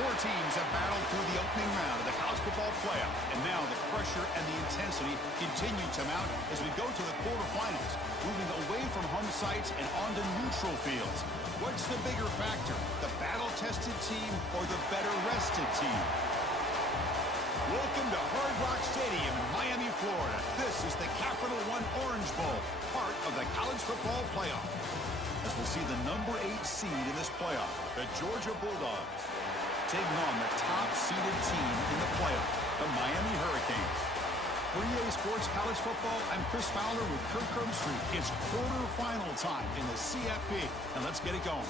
Four teams have battled through the opening round of the college football playoff, and now the pressure and the intensity continue to mount as we go to the quarterfinals, moving away from home sites and onto neutral fields. What's the bigger factor, the battle-tested team or the better-rested team? Welcome to Hard Rock Stadium in Miami, Florida. This is the Capital One Orange Bowl, part of the college football playoff. As we'll see the number 8 seed in this playoff, the Georgia Bulldogs, taking on the top-seeded team in the playoff, the Miami Hurricanes. For EA Sports College Football, I'm Chris Fowler with Kirk Herbstreit. It's quarterfinal time in the CFB, and let's get it going.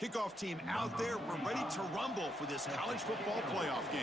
Kickoff team out there. We're ready to rumble for this college football playoff game.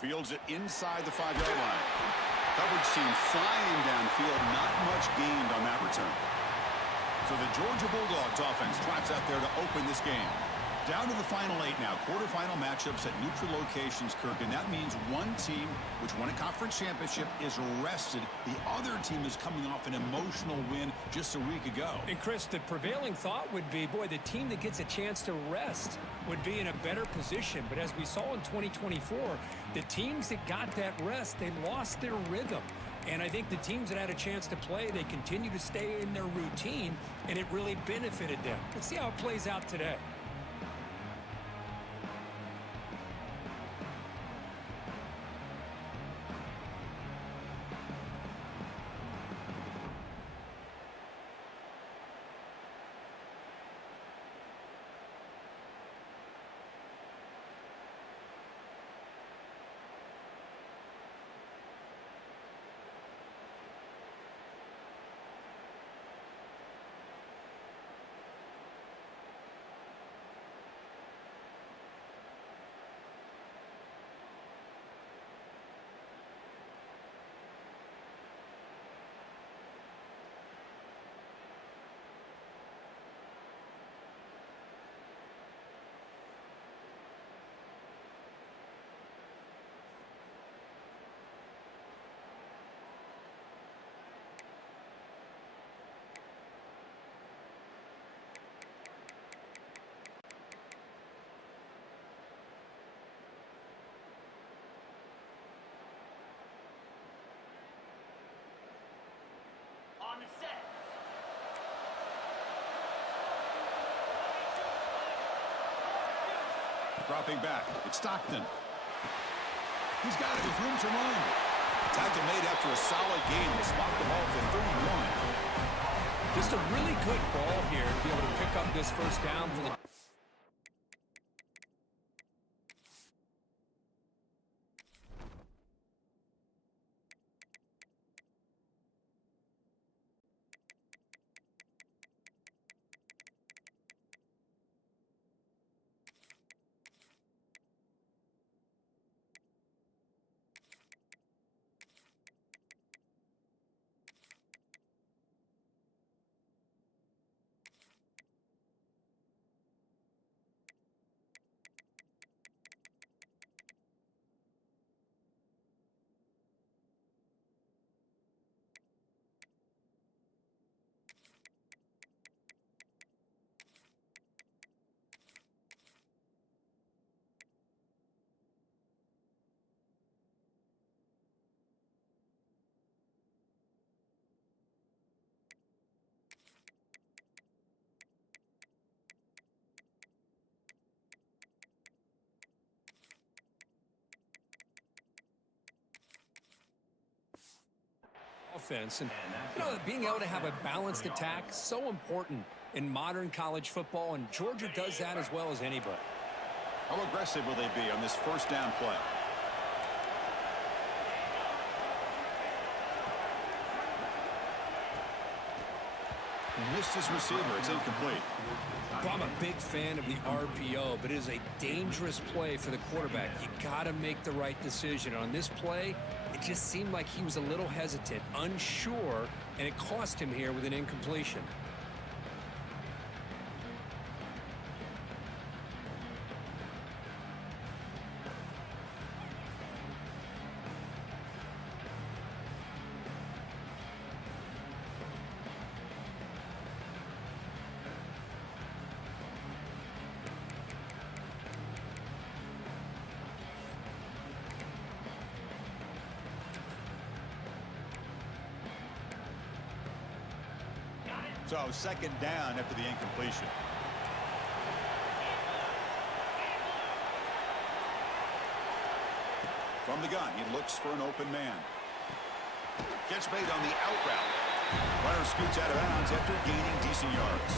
Fields it inside the 5-yard line. Coverage team flying downfield. Not much gained on that return. So the Georgia Bulldogs offense trots out there to open this game. Down to the final 8 now. Quarterfinal matchups at neutral locations, Kirk. And that means one team, which won a conference championship, is rested. The other team is coming off an emotional win just a week ago. And, Chris, the prevailing thought would be, boy, the team that gets a chance to rest would be in a better position. But as we saw in 2024, the teams that got that rest, they lost their rhythm. And I think the teams that had a chance to play, they continue to stay in their routine, and it really benefited them. Let's see how it plays out today. On the set. Dropping back. It's Stockton. He's got it. There's room to run. Tackle made after a solid game. They spot the ball for 31. Just a really good ball here to be able to pick up this first down for the offense. And, you know, being able to have a balanced attack, so important in modern college football, and Georgia does that as well as anybody. How aggressive will they be on this first down play? Missed his receiver. It's incomplete. Well, I'm a big fan of the RPO, but it is a dangerous play for the quarterback. You got to make the right decision. On this play, it just seemed like he was a little hesitant, unsure, and it cost him here with an incompletion. So second down after the incompletion. From the gun, he looks for an open man. Gets made on the out route. Runner scoots out of bounds after gaining decent yards.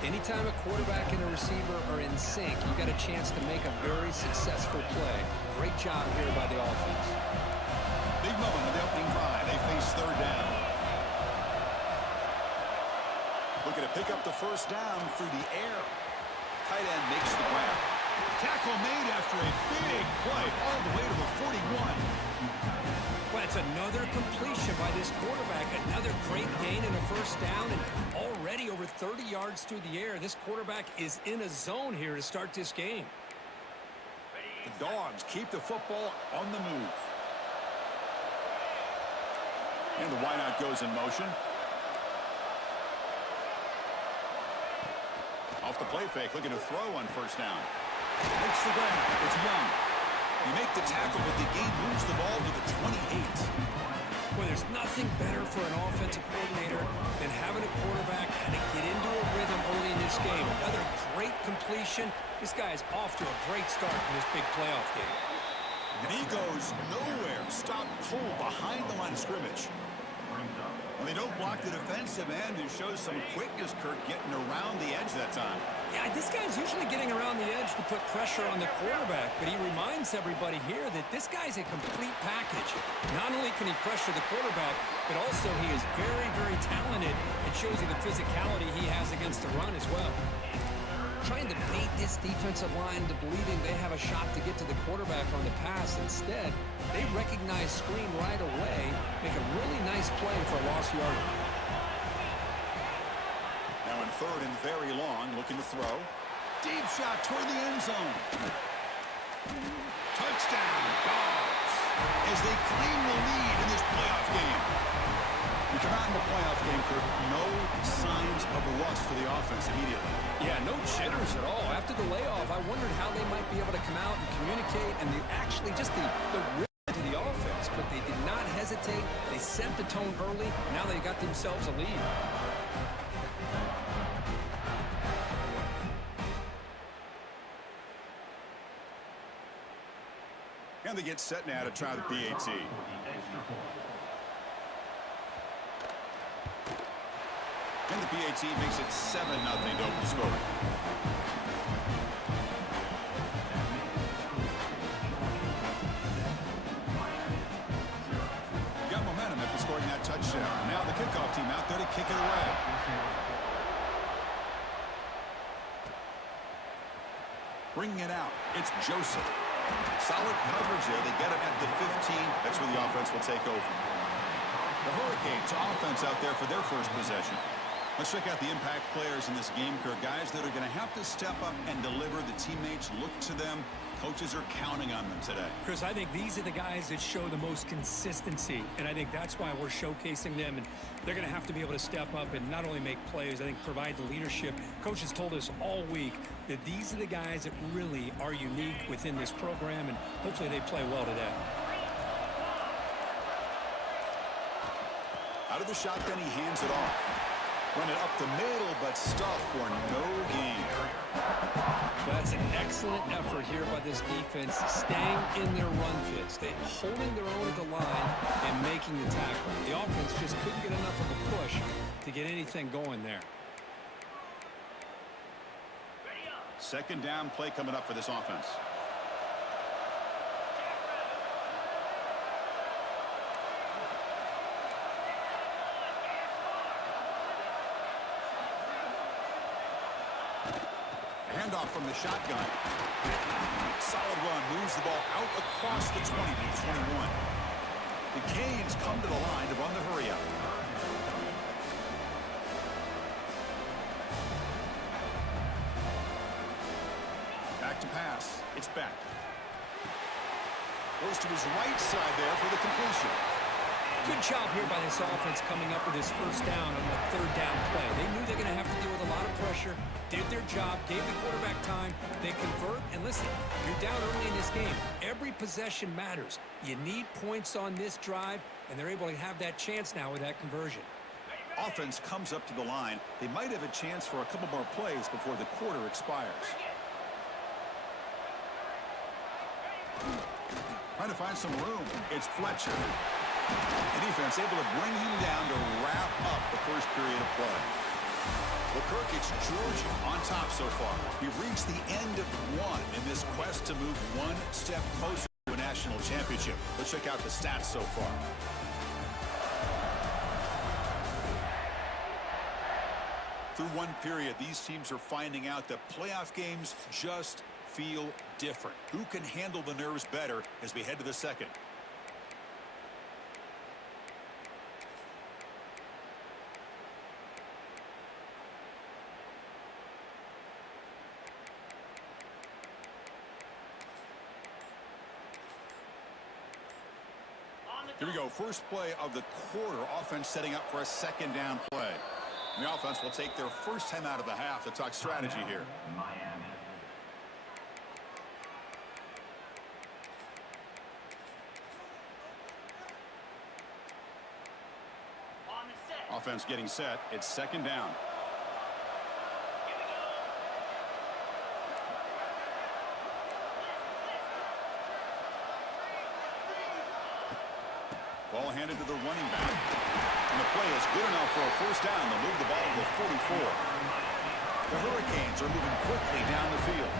Anytime a quarterback and a receiver are in sync, you got a chance to make a very successful play. Great job here by the offense. Big moment on the opening drive. They face third down. Looking to pick up the first down through the air. Tight end makes the grab. Tackle made after a big play all the way to the 41. Well, it's another completion by this quarterback. Another great gain in a first down, and already over 30 yards through the air. This quarterback is in a zone here to start this game. The Dogs keep the football on the move. And the wideout goes in motion. Off the play fake, looking to throw on first down. Makes the grab. It's Young. You make the tackle, but the game moves the ball to the 28. Well, there's nothing better for an offensive coordinator than having a quarterback kind of get into a rhythm early in this game. Another great completion. This guy is off to a great start in this big playoff game. And he goes nowhere. Stop, pull behind the line of scrimmage. Well, they don't block the defensive end, who shows some quickness, Kirk, getting around the edge that time. Yeah, this guy's usually getting around the edge to put pressure on the quarterback, but he reminds everybody here that this guy's a complete package. Not only can he pressure the quarterback, but also he is very, very talented. It shows you the physicality he has against the run as well. Trying to bait this defensive line into believing they have a shot to get to the quarterback on the pass. Instead, they recognize screen right away, make a really nice play for a lost yardage. Now in third and very long, looking to throw. Deep shot toward the end zone. Touchdown, Dogs, as they claim the lead in this playoff game. We come out in the playoff game, Kirk, no signs of rust for the offense immediately. Yeah, no jitters at all. After the layoff, I wondered how they might be able to come out and communicate, and actually just the rhythm to the offense, but they did not hesitate. They set the tone early. Now they got themselves a lead. And they get set now to try the PAT. And the PAT makes it 7-0 to open the score. Got momentum after scoring that touchdown. Now the kickoff team out there to kick it away. Bringing it out, it's Joseph. Solid coverage there. They get it at the 15. That's where the offense will take over. The Hurricanes offense out there for their first possession. Let's check out the impact players in this game, Kirk. Guys that are going to have to step up and deliver. The teammates look to them. Coaches are counting on them today. Chris, I think these are the guys that show the most consistency, and I think that's why we're showcasing them. And they're going to have to be able to step up and not only make plays, I think provide the leadership. Coaches told us all week that these are the guys that really are unique within this program, and hopefully they play well today. Out of the shotgun, he hands it off. Run it up the middle, but stuff for no gain. That's an excellent effort here by this defense, staying in their run fit, holding their own at the line and making the tackle. The offense just couldn't get enough of a push to get anything going there. Second down play coming up for this offense. Handoff from the shotgun. Solid run, moves the ball out across the 20 to the 21. The Canes come to the line to run the hurry up. Back to pass. It's back. Goes to his right side there for the completion. Good job here by this offense coming up with his first down on the third down play. They knew they're going to have to deal with a lot of pressure, did their job, gave the quarterback time, they convert, and listen, you're down early in this game. Every possession matters. You need points on this drive, and they're able to have that chance now with that conversion. Offense comes up to the line. They might have a chance for a couple more plays before the quarter expires. Trying to find some room. It's Fletcher. The defense able to bring him down to wrap up the first period of play. Well, Kirk, it's Georgia on top so far. We've reached the end of one in this quest to move one step closer to a national championship. Let's check out the stats so far. Through one period, these teams are finding out that playoff games just feel different. Who can handle the nerves better as we head to the second? Here we go. First play of the quarter. Offense setting up for a second down play. The offense will take their first time out of the half to talk strategy here. Offense getting set. It's second down. Ball handed to the running back. And the play is good enough for a first down. They'll move the ball to the 44. The Hurricanes are moving quickly down the field.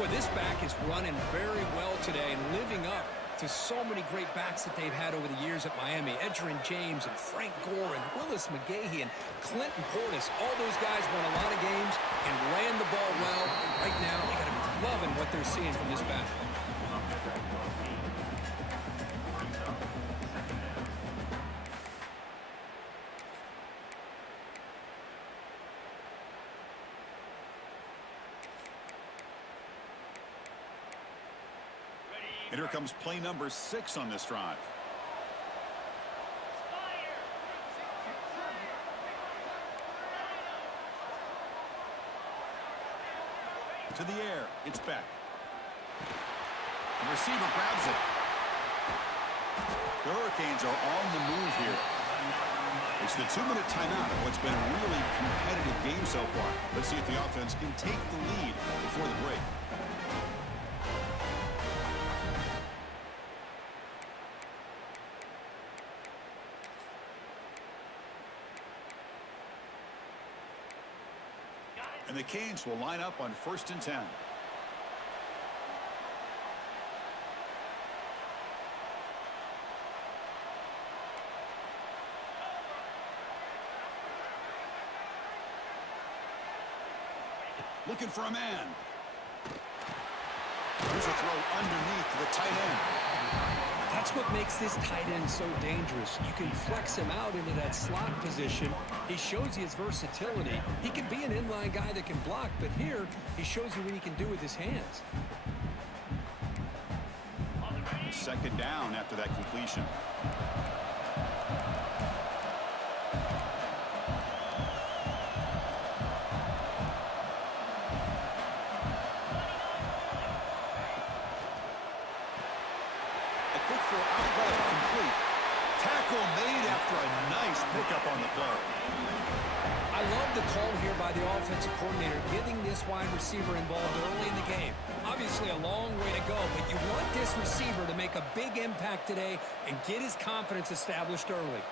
Boy, this back is running very well today and living up to so many great backs that they've had over the years at Miami. Edgerrin James and Frank Gore and Willis McGahee and Clinton Portis. All those guys won a lot of games and ran the ball well. And right now, they got to be loving what they're seeing from this back. And here comes play number 6 on this drive. To the air. It's Beck. The receiver grabs it. The Hurricanes are on the move here. It's the 2-minute timeout of what's been a really competitive game so far. Let's see if the offense can take the lead before the break. And the Canes will line up on 1st and 10. Looking for a man. There's a throw underneath to the tight end. That's what makes this tight end so dangerous. You can flex him out into that slot position. He shows you his versatility. He can be an inline guy that can block, but here he shows you what he can do with his hands. Second down after that completion. Pickup on the play. I love the call here by the offensive coordinator, getting this wide receiver involved early in the game. Obviously a long way to go, but you want this receiver to make a big impact today and get his confidence established early.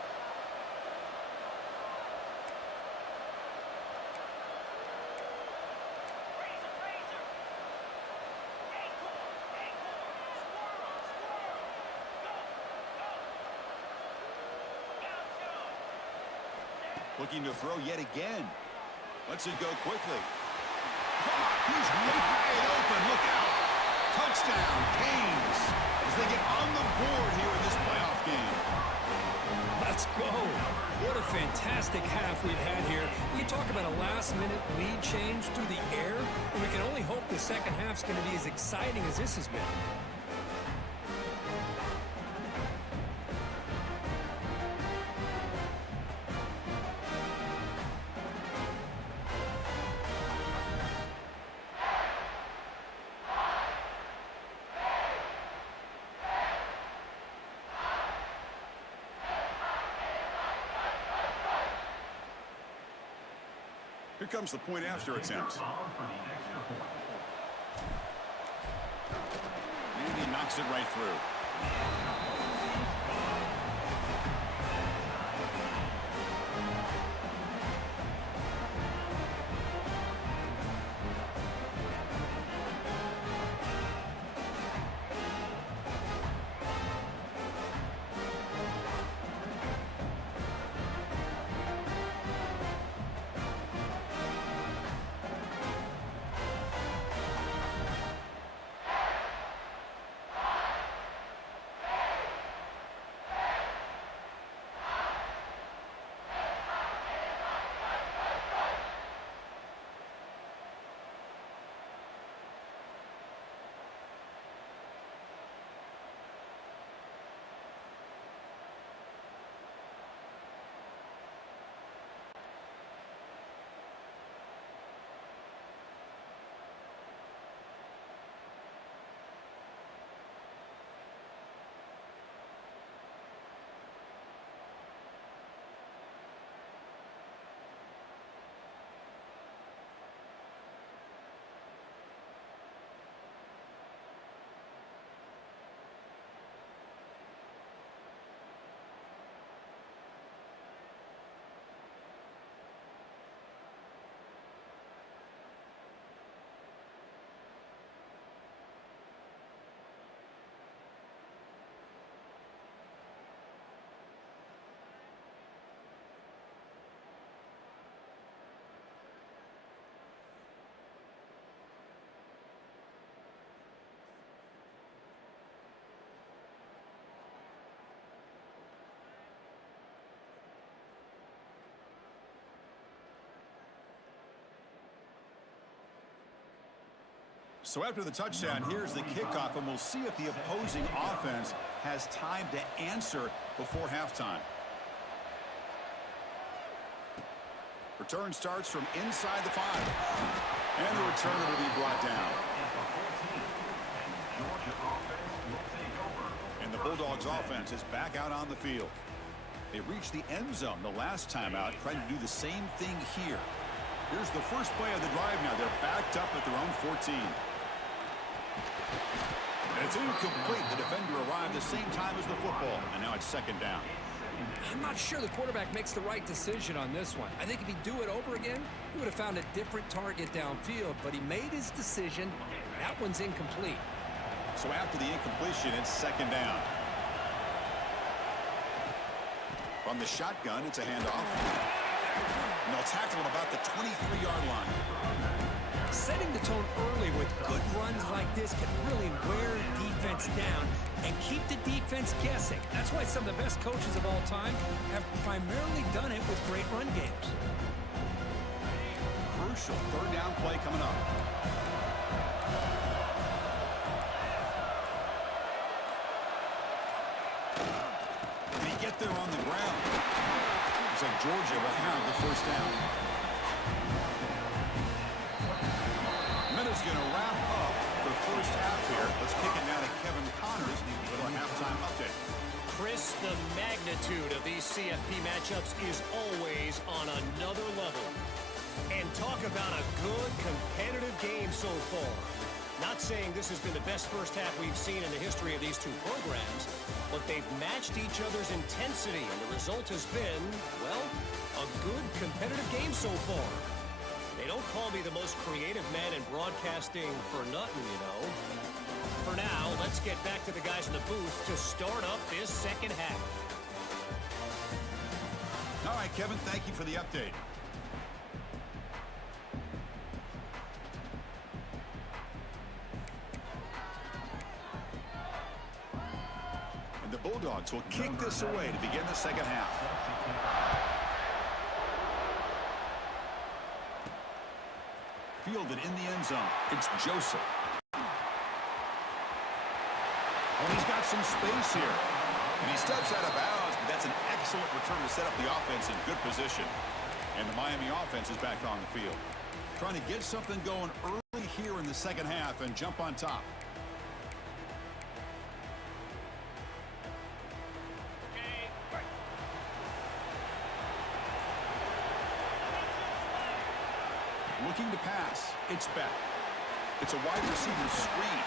Looking to throw yet again. Lets it go quickly. He's wide open. Look out. Touchdown, Canes, as they get on the board here in this playoff game. Let's go. What a fantastic half we've had here. You talk about a last-minute lead change through the air, and we can only hope the second half's going to be as exciting as this has been. Here comes the point after attempt. And he knocks it right through. So after the touchdown, here's the kickoff, and we'll see if the opposing offense has time to answer before halftime. Return starts from inside the 5. And the returner will be brought down. And the Bulldogs offense is back out on the field. They reached the end zone the last time out, trying to do the same thing here. Here's the first play of the drive now. They're backed up at their own 14. And it's incomplete. The defender arrived the same time as the football, and now it's second down. I'm not sure the quarterback makes the right decision on this one. I think if he'd do it over again, he would have found a different target downfield, but he made his decision. That one's incomplete. So after the incompletion, it's second down. From the shotgun, it's a handoff. And they'll tackle him about the 23-yard line. Setting the tone early with good runs like this can really wear defense down and keep the defense guessing. That's why some of the best coaches of all time have primarily done it with great run games. Crucial third down play coming up. Did he get there on the ground? Looks like Georgia will have the first down. Minute's going to wrap up the first half here. Let's kick it now to Kevin Connors with our halftime update. Chris, the magnitude of these CFP matchups is always on another level. And talk about a good competitive game so far. Not saying this has been the best first half we've seen in the history of these two programs, but they've matched each other's intensity, and the result has been, well, a good competitive game so far. They don't call me the most creative man in broadcasting for nothing, you know. For now, let's get back to the guys in the booth to start up this second half. All right, Kevin, thank you for the update. And the Bulldogs will kick this away to begin the second half. Fielded in the end zone. It's Joseph. Oh, he's got some space here. And he steps out of bounds, but that's an excellent return to set up the offense in good position. And the Miami offense is back on the field. Trying to get something going early here in the second half and jump on top. Looking to pass. It's back. It's a wide receiver screen.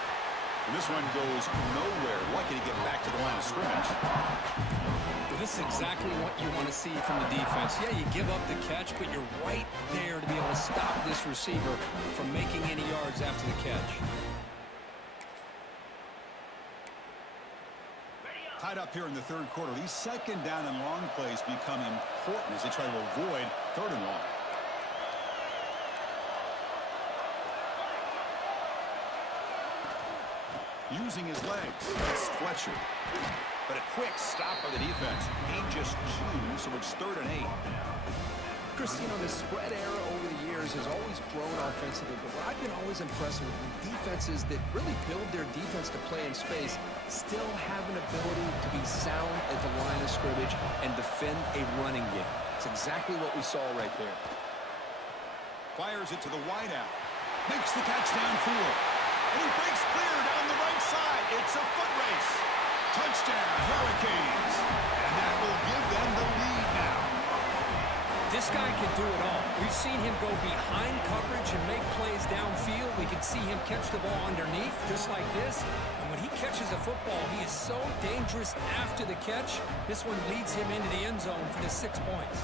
And this one goes nowhere. Lucky to get back to the line of scrimmage. Well, this is exactly what you want to see from the defense. Yeah, you give up the catch, but you're right there to be able to stop this receiver from making any yards after the catch. Tied up here in the third quarter. These second down and long plays become important as they try to avoid third and long. Using his legs. That's Fletcher. But a quick stop by the defense. Gain just 2, so it's 3rd and 8. Chris, you know, the spread era over the years has always grown offensively, but what I've been always impressed with defenses that really build their defense to play in space still have an ability to be sound at the line of scrimmage and defend a running game. It's exactly what we saw right there. Fires it to the wideout. Makes the catch downfield. And he breaks clear down the right side. It's a foot race. Touchdown, Hurricanes. And that will give them the lead now. This guy can do it all. We've seen him go behind coverage and make plays downfield. We can see him catch the ball underneath just like this. And when he catches a football, he is so dangerous after the catch. This one leads him into the end zone for the 6 points.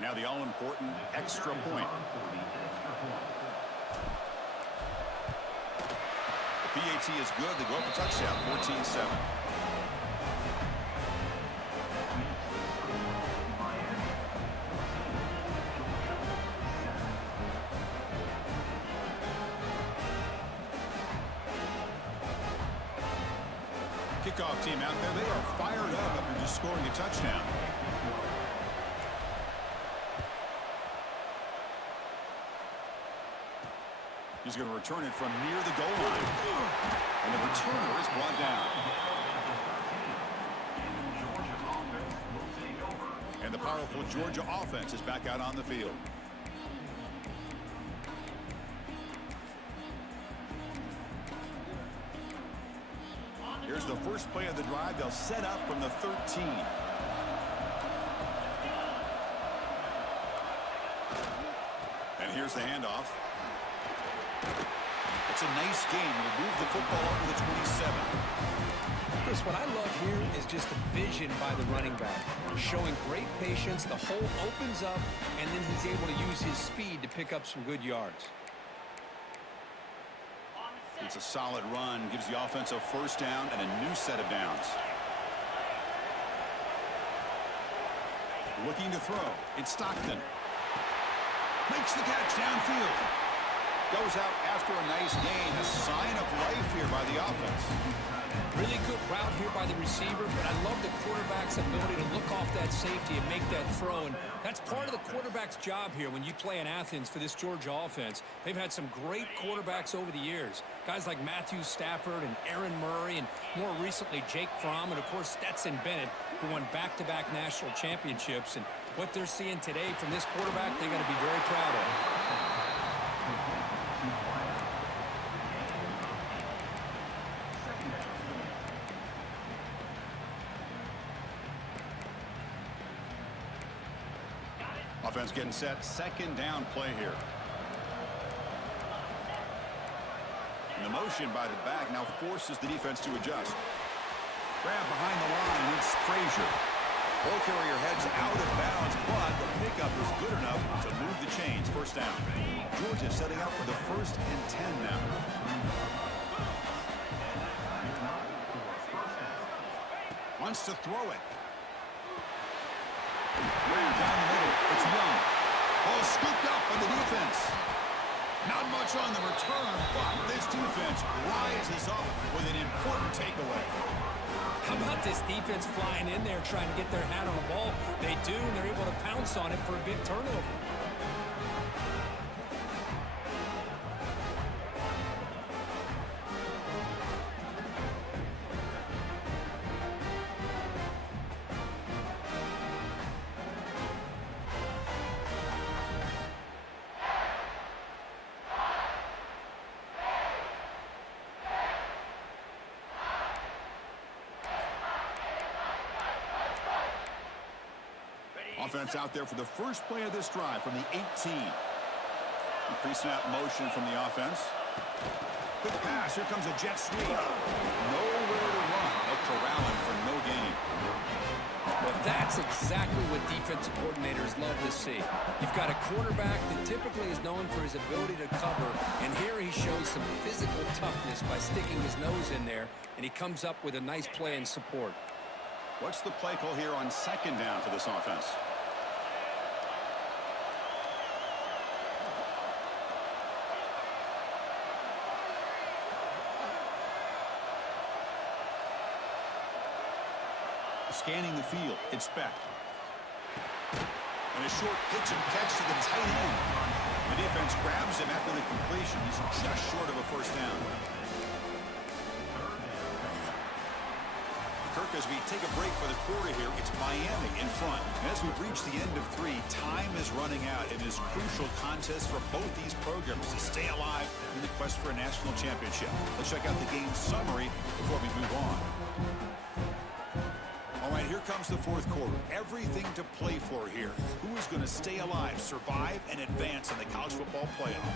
Now the all-important extra point. The PAT is good. They go up a touchdown, 14-7. Kickoff team out there. They are fired up after just scoring a touchdown. He's going to return it from near the goal line. And the returner is brought down. And the powerful Georgia offense is back out on the field. Here's the first play of the drive. They'll set up from the 13. And here's the handoff. It's a nice game to move the football up to the 27. Chris, what I love here is just the vision by the running back. Showing great patience, the hole opens up, and then he's able to use his speed to pick up some good yards. It's a solid run, gives the offense a first down and a new set of downs. Looking to throw. It's Stockton. Makes the catch downfield. Goes out after a nice gain. A sign of life here by the offense. Really good route here by the receiver, but I love the quarterback's ability to look off that safety and make that throw. And that's part of the quarterback's job here when you play in Athens for this Georgia offense. They've had some great quarterbacks over the years. Guys like Matthew Stafford and Aaron Murray, and more recently Jake Fromm, and of course Stetson Bennett, who won back-to-back national championships. And what they're seeing today from this quarterback, they're going to be very proud of. Offense getting set. Second down play here. And the motion by the back now forces the defense to adjust. Grab behind the line. It's Frazier. Ball carrier heads out of bounds, but the pickup is good enough to move the chains. First down. Georgia setting up for the 1st and 10 now. Wants to throw it. Ran down the middle. It's Young. Ball scooped up by the defense. Not much on the return, but this defense rises up with an important takeaway. How about this defense flying in there trying to get their hat on the ball? They do, and they're able to pounce on it for a big turnover. Offense out there for the first play of this drive from the 18. Pre-snap motion from the offense. Quick pass. Here comes a jet sweep. Nowhere to run. They'll corral him for no gain. Well, that's exactly what defensive coordinators love to see. You've got a quarterback that typically is known for his ability to cover, and here he shows some physical toughness by sticking his nose in there, and he comes up with a nice play in support. What's the play call here on second down for this offense? Scanning the field, it's Beck. And a short pitch and catch to the tight end. The defense grabs him after the completion. He's just short of a first down. Kirk, as we take a break for the quarter here, it's Miami in front. And as we reach the end of 3, time is running out in this crucial contest for both these programs to stay alive in the quest for a national championship. Let's check out the game summary before we move on. All right, here comes the fourth quarter. Everything to play for here. Who is going to stay alive, survive, and advance in the college football playoff?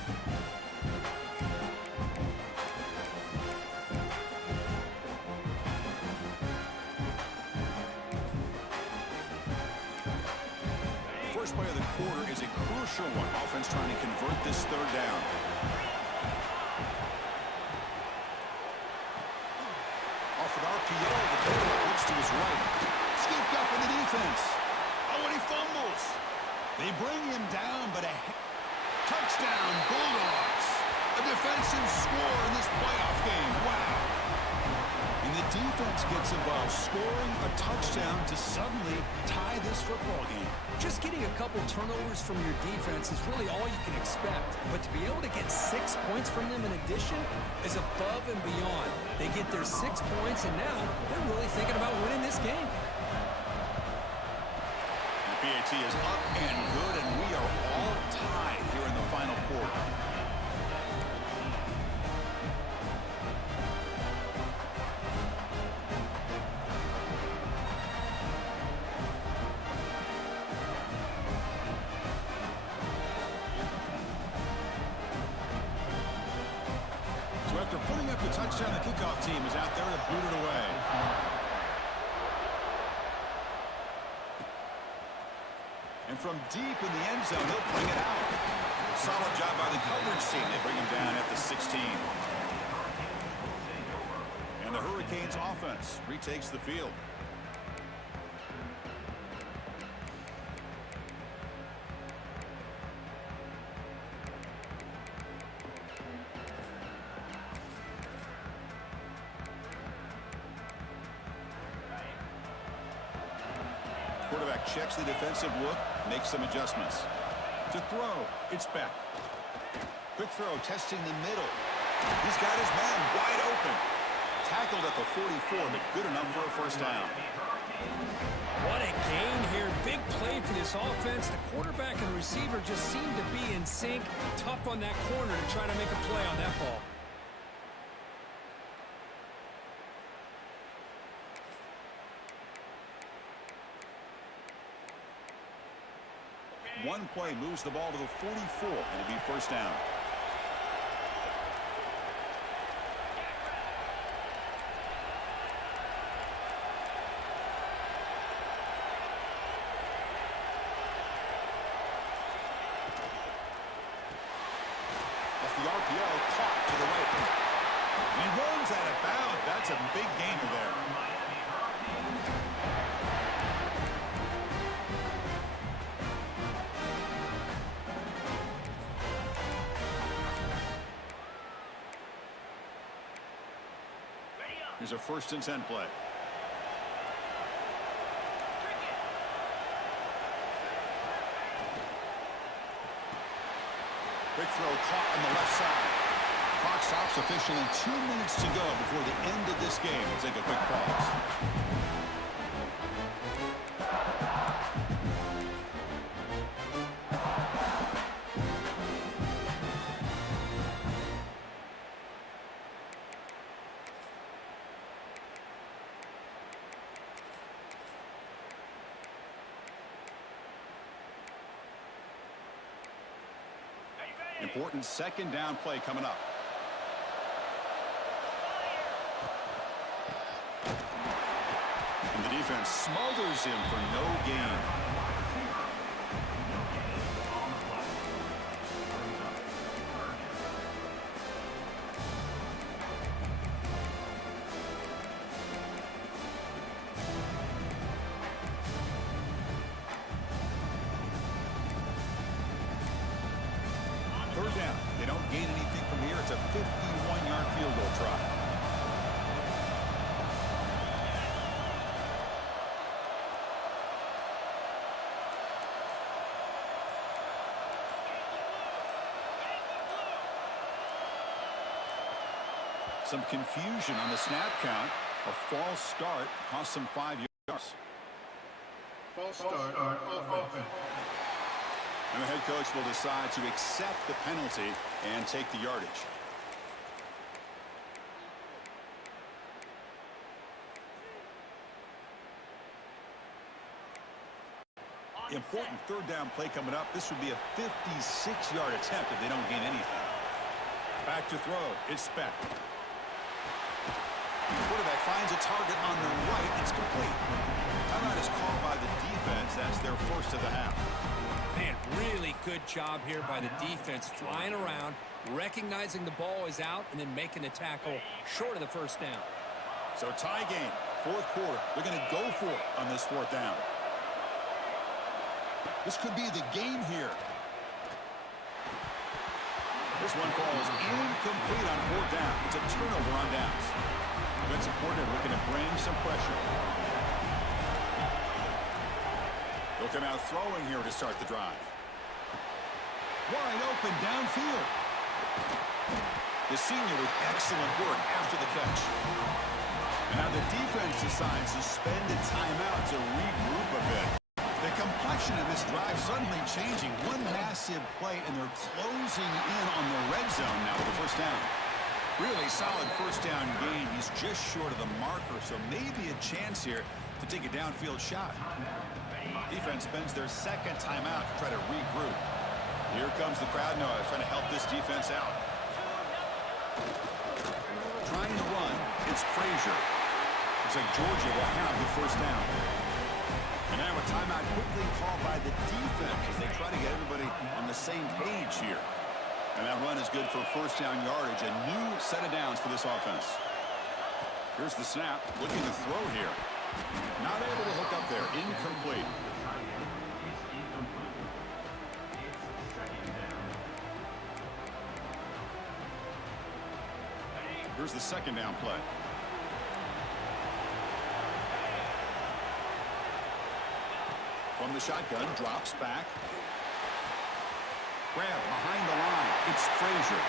First play of the quarter is a crucial one. Offense trying to convert this third down. Off an RPO, the quarterback looks to his right. Scooped up in the defense. Oh, and he fumbles. They bring him down, but a touchdown, Bulldogs. A defensive score in this playoff game. Wow. And the defense gets involved, scoring a touchdown to suddenly tie this football game. Just getting a couple turnovers from your defense is really all you can expect. But to be able to get 6 points from them in addition is above and beyond. They get their 6 points, and now they're really thinking about winning this game. The PAT is up and good, and we are all tied here in the final quarter. After putting up the touchdown, the kickoff team is out there to boot it away. And from deep in the end zone, they'll bring it out. Solid job by the coverage team. They bring him down at the 16. And the Hurricanes offense retakes the field. Quarterback checks the defensive look, makes some adjustments. To throw, it's Beck. Quick throw, testing the middle. He's got his man wide open. Tackled at the 44, but good enough for a first down. What a gain here. Big play for this offense. The quarterback and the receiver just seem to be in sync. Tough on that corner to try to make a play on that ball. One play moves the ball to the 44, and it'll be first down. Off the RPO, caught to the right. And he runs out of bounds. That's a big gainer there. Here's a 1st and 10 play. Quick throw caught on the left side. Clock stops officially 2 minutes to go before the end of this game. We'll take a quick pause. important second down play coming up. And the defense smothers him for no gain. Third down. They don't gain anything from here. It's a 51-yard field goal try. Some confusion on the snap count. A false start cost them 5 yards. False start on offense. And the head coach will decide to accept the penalty and take the yardage. Important third down play coming up. This would be a 56-yard attempt if they don't gain anything. Back to throw. It's Speck. The quarterback finds a target on the right. It's complete. Timeout is called by the defense. That's their first of the half. Man, really good job here by the defense, flying around, recognizing the ball is out, and then making the tackle short of the first down. So tie game, fourth quarter. They're going to go for it on this fourth down. This could be the game here. This one falls incomplete on fourth down. It's a turnover on downs. Defensive coordinator looking to bring some pressure. They'll come out throwing here to start the drive. Wide open downfield. The senior with excellent work after the catch. And now the defense decides to spend a timeout to regroup a bit. The complexion of this drive suddenly changing. One massive play, and they're closing in on the red zone now with the first down. Really solid first down gain. He's just short of the marker, so maybe a chance here to take a downfield shot. Defense spends their second timeout to try to regroup. Here comes the crowd noise, trying to help this defense out. Trying to run, it's Frazier. Looks like Georgia will have the first down. And now a timeout quickly called by the defense as they try to get everybody on the same page here. And that run is good for first down yardage. A new set of downs for this offense. Here's the snap. Looking to throw here. Not able to hook up there. Incomplete. Here's the second down play. From the shotgun, drops back. Grab behind the line. It's Frazier.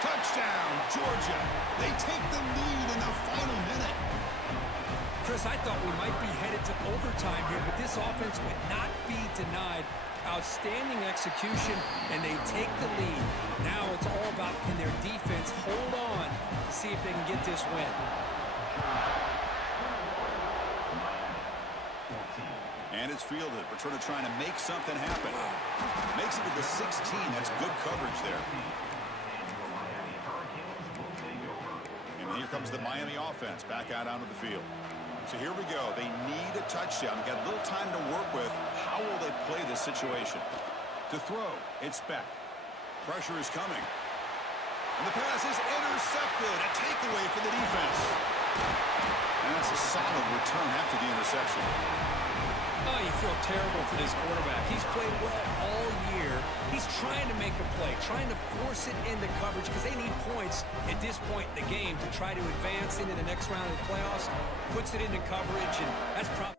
Touchdown, Georgia. They take the lead in the final minute. Chris, I thought we might be headed to overtime here, but this offense would not be denied. Outstanding execution, and they take the lead. Now it's all about can their defense hold on to see if they can get this win. And it's fielded. Returner trying to make something happen. Makes it to the 16. That's good coverage there. And here comes the Miami offense back out onto the field. So here we go. They need a touchdown. Got a little time to work with. How will they play this situation? To throw, it's Beck. Pressure is coming. And the pass is intercepted. A takeaway for the defense. And that's a solid return after the interception. Oh, you feel terrible for this quarterback. He's played well all year. He's trying to make a play, trying to force it into coverage because they need points at this point in the game to try to advance into the next round of the playoffs. Puts it into coverage, and that's probably...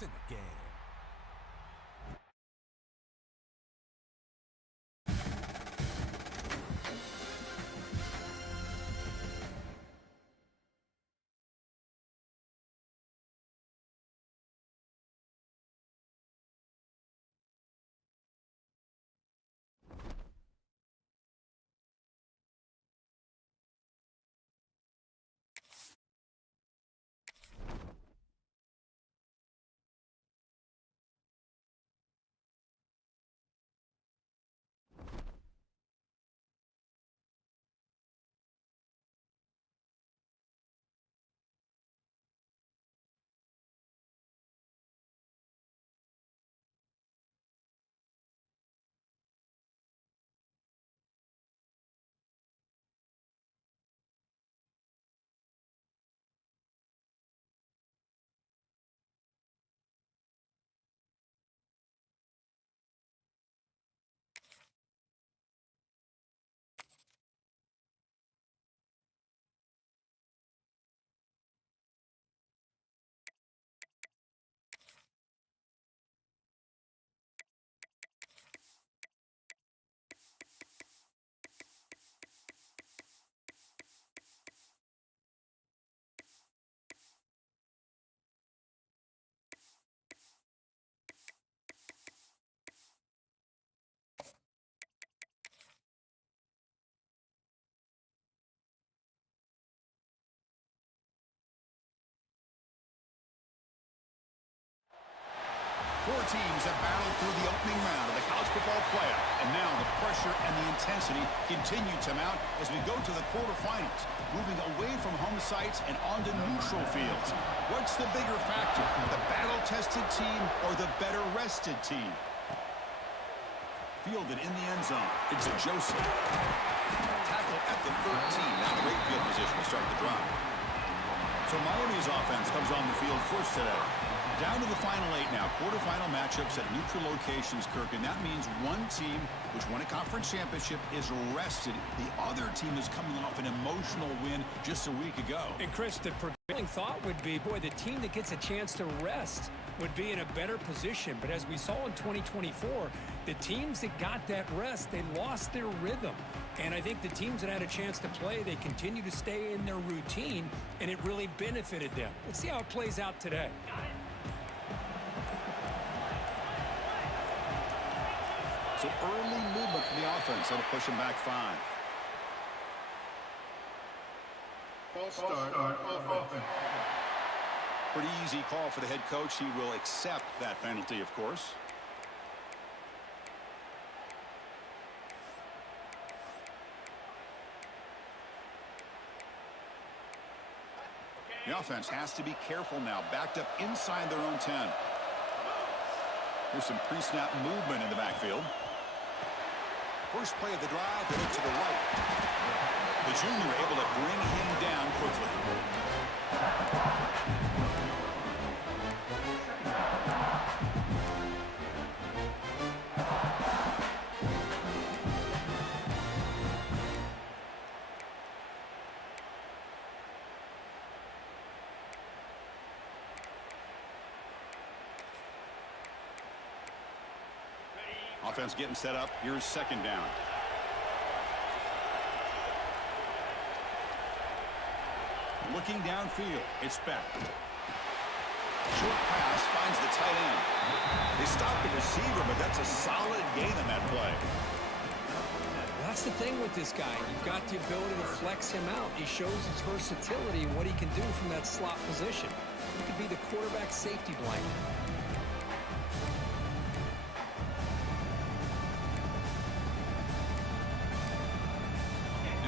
in the game. Four teams have battled through the opening round of the college football playoff, and now the pressure and the intensity continue to mount as we go to the quarterfinals, moving away from home sites and onto neutral fields. What's the bigger factor, the battle-tested team or the better-rested team? Fielded in the end zone, it's Joseph. Tackle at the 13, now great field position to start the drive. So Miami's offense comes on the field first today. Down to the final 8 now. Quarterfinal matchups at neutral locations, Kirk, and that means one team which won a conference championship is rested. The other team is coming off an emotional win just a week ago. And Chris, the prevailing thought would be, boy, the team that gets a chance to rest would be in a better position. But as we saw in 2024, the teams that got that rest, they lost their rhythm. And I think the teams that had a chance to play, they continue to stay in their routine, and it really benefited them. Let's see how it plays out today. So early movement from the offense. That'll push him back 5. False start on offense. Pretty easy call for the head coach. He will accept that penalty, of course. The offense has to be careful now. Backed up inside their own 10. Here's some pre-snap movement in the backfield. First play of the drive, they look to the right. The junior able to bring him down quickly. Offense getting set up. Here's second down. Looking downfield. It's back. Short pass finds the tight end. They stopped the receiver, but that's a solid gain on that play. That's the thing with this guy. You've got the ability to flex him out. He shows his versatility and what he can do from that slot position. He could be the quarterback safety blanket.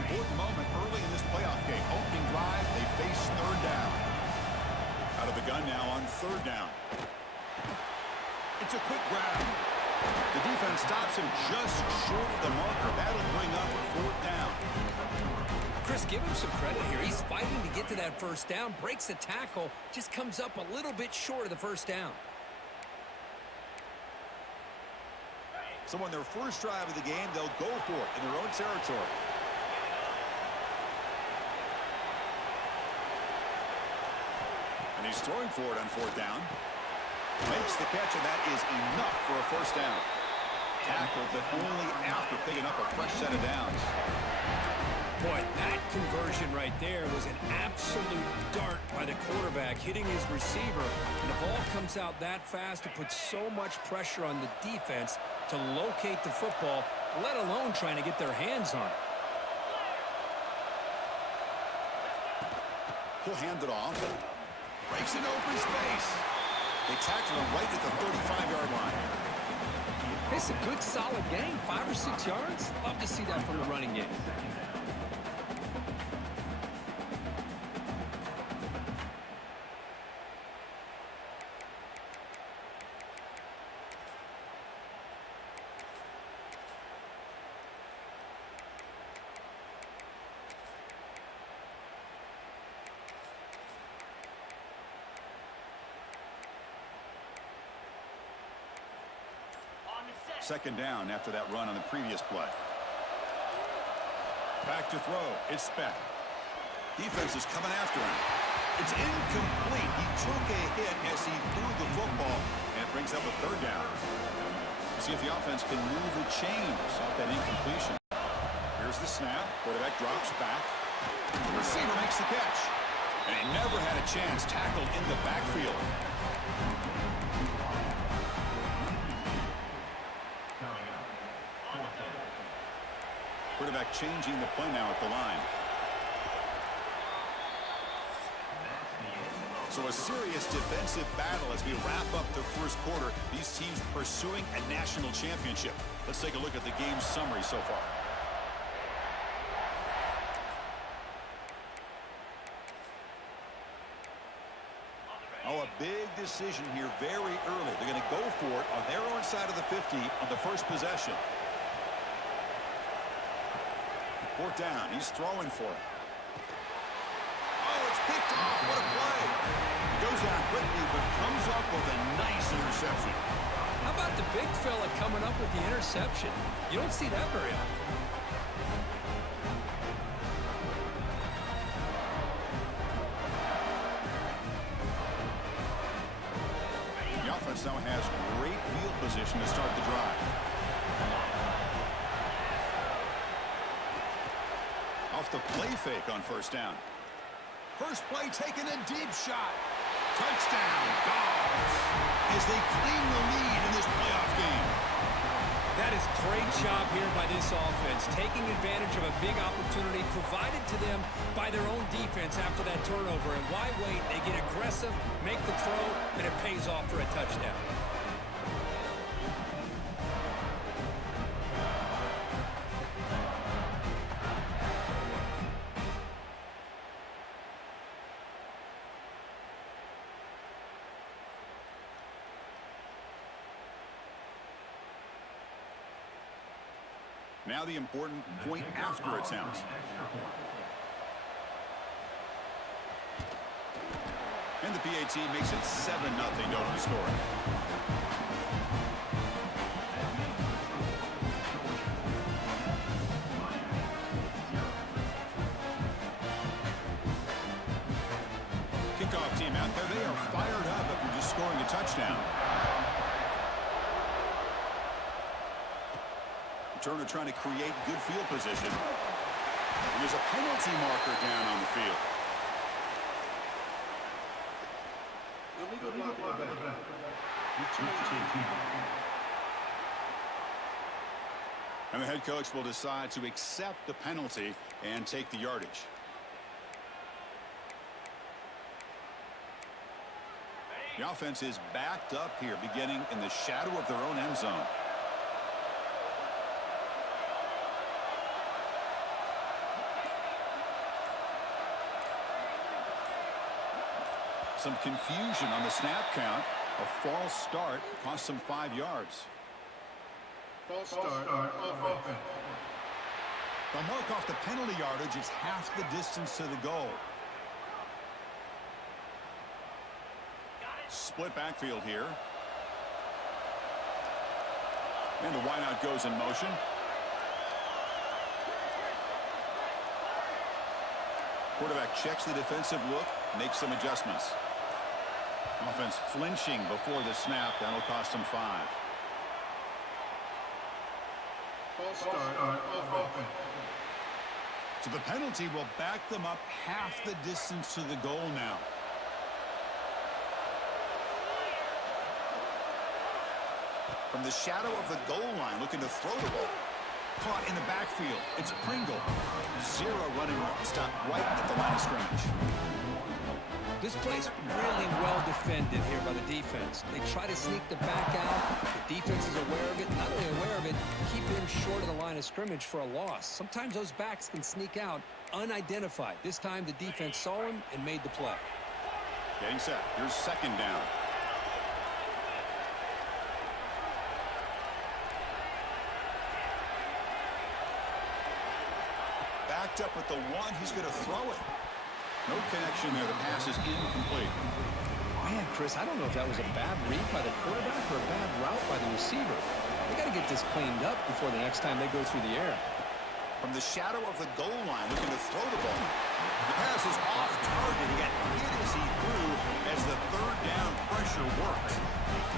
Important moment early in this playoff game. Opening drive, they face third down. Out of the gun now on third down. It's a quick grab. The defense stops him just short of the marker. That'll bring up fourth down. Chris, give him some credit here. He's fighting to get to that first down, breaks the tackle, just comes up a little bit short of the first down. So on their first drive of the game, they'll go for it in their own territory. And he's throwing for it on fourth down. Makes the catch, and that is enough for a first down. Tackled, but only after picking up a fresh set of downs. Boy, that conversion right there was an absolute dart by the quarterback, hitting his receiver. And the ball comes out that fast. It puts so much pressure on the defense to locate the football, let alone trying to get their hands on it. He'll hand it off. Breaks an open space. They tackle him right at the 35-yard line. It's a good, solid game, 5 or 6 yards. Love to see that from the running game. Second down after that run on the previous play. Back to throw. It's Speck. Defense is coming after him. It's incomplete. He took a hit as he threw the football, and it brings up a third down. See if the offense can move the chains off that incompletion. Here's the snap. Quarterback drops back. The receiver makes the catch. And he never had a chance. Tackled in the backfield. Quarterback changing the play now at the line. So a serious defensive battle as we wrap up the first quarter. These teams pursuing a national championship. Let's take a look at the game summary so far. Oh, a big decision here very early. They're going to go for it on their own side of the 50 on the first possession. Fourth down. He's throwing for it. Oh, it's picked off. What a play. He goes out quickly, but comes up with a nice interception. How about the big fella coming up with the interception? You don't see that very often. The offense now has great field position to start the drive. Off the play fake on first down. First play taken, a deep shot. Touchdown, Dogs, as they claim the lead in this playoff game. That is great job here by this offense, taking advantage of a big opportunity provided to them by their own defense after that turnover. And why wait? They get aggressive, make the throw, and it pays off for a touchdown. Now the important point after attempt. And the PAT makes it 7-0 to open the score. Kickoff team out there. They are fired up after just scoring a touchdown. Turner trying to create good field position. And there's a penalty marker down on the field. And the head coach will decide to accept the penalty and take the yardage. The offense is backed up here, beginning in the shadow of their own end zone. Some confusion on the snap count. A false start cost them 5 yards. False start off offense. They'll mark off the penalty yardage. It's half the distance to the goal. Split backfield here. And the wideout goes in motion. Quarterback checks the defensive look, makes some adjustments. Offense flinching before the snap. That'll cost them 5. False start off offense. So the penalty will back them up half the distance to the goal now. From the shadow of the goal line, looking to throw the ball. Caught in the backfield. It's Pringle. 0 running room. Stopped right at the line of scrimmage. This play's really well defended here by the defense. They try to sneak the back out. The defense is aware of it. Not only aware of it, keep him short of the line of scrimmage for a loss. Sometimes those backs can sneak out unidentified. This time the defense saw him and made the play. Getting set. Here's second down. Backed up at the 1. He's going to throw it. No connection there. The pass is incomplete. Man, Chris, I don't know if that was a bad read by the quarterback or a bad route by the receiver. They got to get this cleaned up before the next time they go through the air. From the shadow of the goal line, looking to throw the ball. The pass is off target. He got hit as he threw as the third down pressure worked.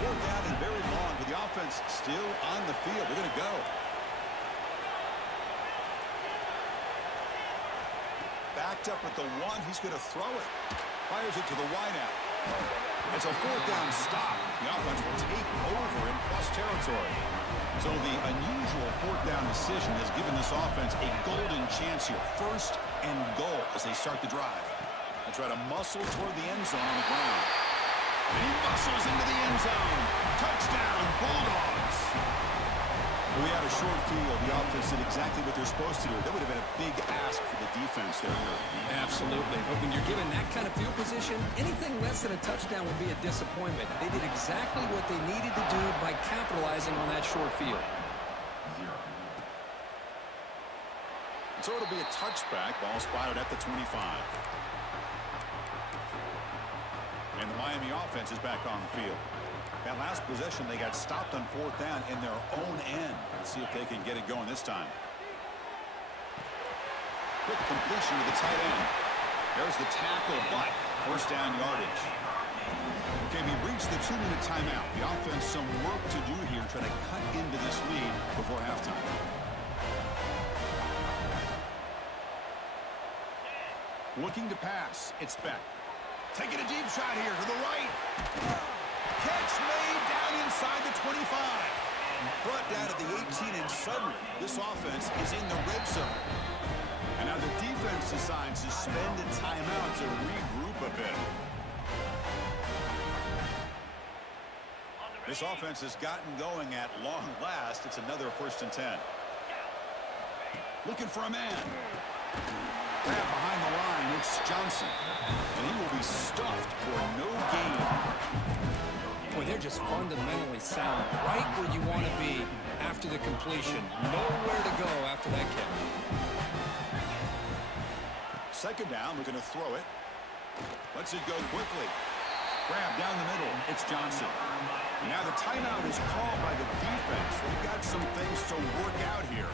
4th down and very long, but the offense still on the field. They're going to go. Backed up at the 1. He's going to throw it. Fires it to the wideout. It's a 4th down stop. The offense will take over in plus territory. So the unusual 4th down decision has given this offense a golden chance here. 1st and goal as they start the drive. They try to muscle toward the end zone on the ground. And he muscles into the end zone. Touchdown, Bulldogs. We had a short field. The offense did exactly what they're supposed to do. That would have been a big ask for the defense there. Absolutely. But when you're given that kind of field position, anything less than a touchdown would be a disappointment. They did exactly what they needed to do by capitalizing on that short field. So it'll be a touchback. Ball spotted at the 25. And the Miami offense is back on the field. That last possession, they got stopped on 4th down in their own end. Let's see if they can get it going this time. Quick completion to the tight end. There's the tackle, but first down yardage. Okay, we reached the 2-minute timeout. The offense some work to do here, trying to cut into this lead before halftime. Looking to pass. It's Beck. Taking a deep shot here to the right. Catch made down inside the 25. Brought down to the 18, and suddenly this offense is in the red zone. And now the defense decides to spend a timeout to regroup a bit. This offense has gotten going at long last. It's another 1st and 10. Looking for a man. Grab behind the line. It's Johnson. And he will be stuffed for no gain. Boy, they're just fundamentally sound. Right where you want to be after the completion. Nowhere to go after that catch. 2nd down. We're going to throw it. Lets it go quickly. Grab down the middle. It's Johnson. And now the timeout is called by the defense. We've got some things to work out here.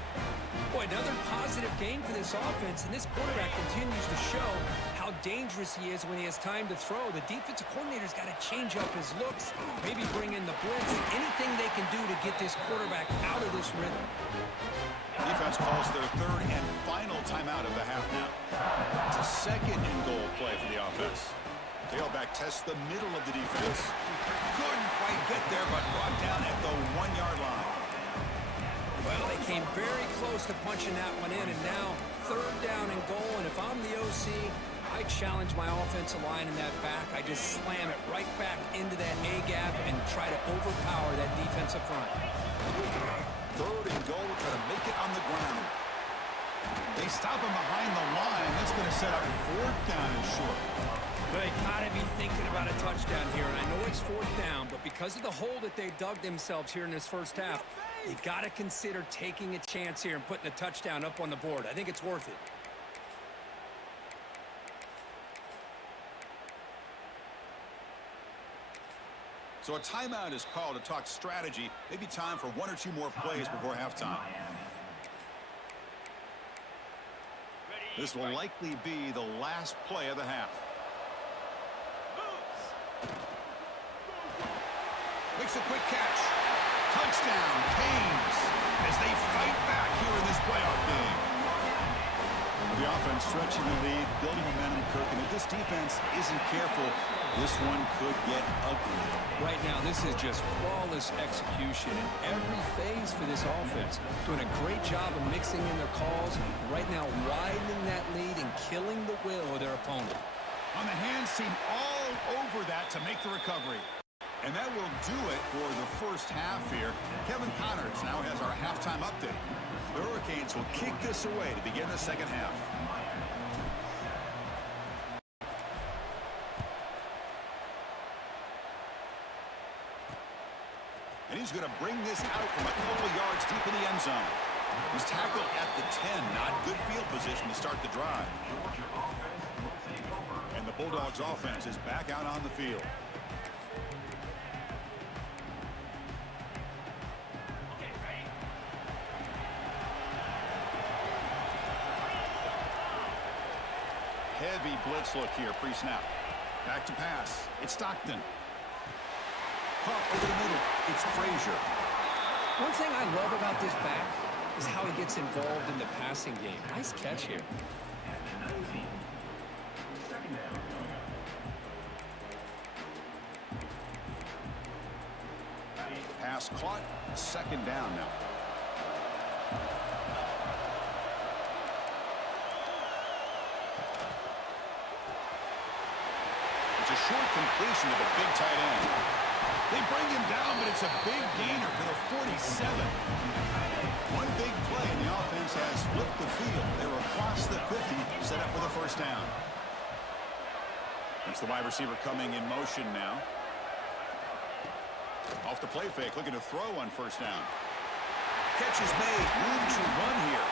Boy, another positive game for this offense, and this quarterback continues to show how dangerous he is when he has time to throw. The defensive coordinator's got to change up his looks, maybe bring in the blitz, anything they can do to get this quarterback out of this rhythm. Defense calls their 3rd and final timeout of the half now. It's a 2nd and goal play for the offense. Tailback tests the middle of the defense. Couldn't quite get there, but brought down at the 1-yard line. Well, they came very close to punching that one in, and now 3rd down and goal. And if I'm the OC, I challenge my offensive line in that back. I just slam it right back into that A-gap and try to overpower that defensive front. 3rd and goal, try to make it on the ground. They stop him behind the line. That's going to set up 4th down and short. They got to be thinking about a touchdown here. And I know it's 4th down, but because of the hole that they dug themselves here in this first half, you got to consider taking a chance here and putting a touchdown up on the board. I think it's worth it. So a timeout is called to talk strategy. Maybe time for 1 or 2 more plays before halftime. This will likely be the last play of the half. Makes a quick catch. Touchdown, Canes, as they fight back here in this playoff game. The offense stretching the lead, building momentum, Kirk, and if this defense isn't careful, this one could get ugly. Right now, this is just flawless execution in every phase for this offense. Doing a great job of mixing in their calls. Right now, widening that lead and killing the will of their opponent. On the hands team all over that to make the recovery. And that will do it for the first half here. Kevin Connors now has our halftime update. The Hurricanes will kick this away to begin the 2nd half. And he's going to bring this out from a couple yards deep in the end zone. He's tackled at the 10. Not good field position to start the drive. And the Bulldogs offense is back out on the field. Heavy blitz look here, pre-snap. Back to pass. It's Stockton. Pump over the middle. It's Frazier. One thing I love about this back is how he gets involved in the passing game. Nice catch here. Pass caught. 2nd down now. It's a short completion to the big tight end. They bring him down, but it's a big gainer to the 47. One big play, and the offense has flipped the field. They're across the 50, set up with a first down. That's the wide receiver coming in motion now. Off the play fake, looking to throw on first down. Catch is made, room to run here.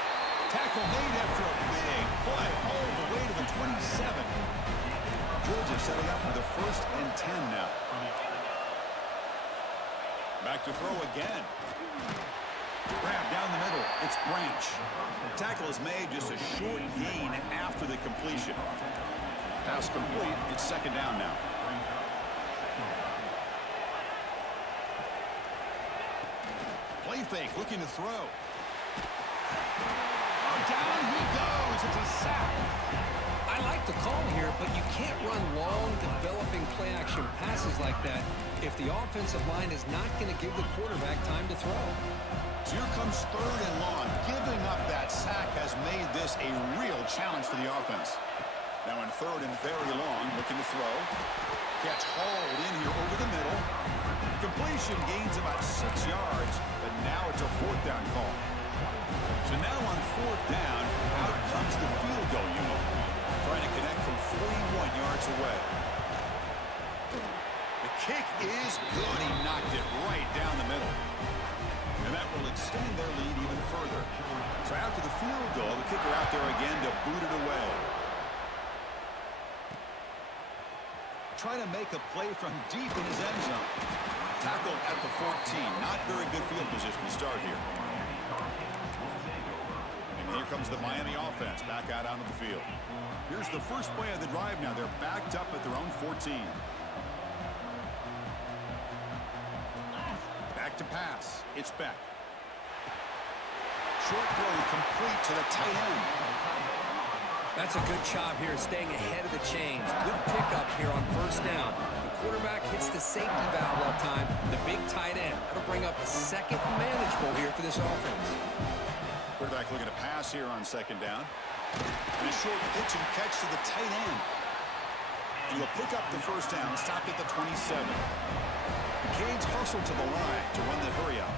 Tackle made after a big play all the way to the 27. Georgia setting up for the 1st and 10 now. Back to throw again. Grab down the middle. It's Branch. Tackle is made, just a short gain after the completion. Pass complete. It's 2nd down now. Play fake, looking to throw. Oh, down he goes. It's a sack. I like the call here, but you can't run long, developing play-action passes like that if the offensive line is not going to give the quarterback time to throw. So here comes 3rd and long. Giving up that sack has made this a real challenge for the offense. Now in 3rd and very long, looking to throw. Catch hauled in here over the middle. Completion gains about 6 yards, but now it's a 4th down call. So now on 4th down, out comes the field goal unit. Trying to connect from 41 yards away. The kick is good. He knocked it right down the middle. And that will extend their lead even further. So after the field goal, the kicker out there again to boot it away. Trying to make a play from deep in his end zone. Tackled at the 14. Not very good field position to start here. And here comes the Miami offense back out onto the field. Here's the first play of the drive now. They're backed up at their own 14. Back to pass. It's Beck. Short throw complete to the tight end. That's a good job here, staying ahead of the chains. Good pickup here on 1st down. The quarterback hits the safety valve that time. The big tight end. That'll bring up a 2nd manageable here for this offense. Quarterback looking to pass here on 2nd down. And a short pitch and catch to the tight end. And he'll pick up the 1st down, stopped at the 27. Cade's hustled to the line to run the hurry up.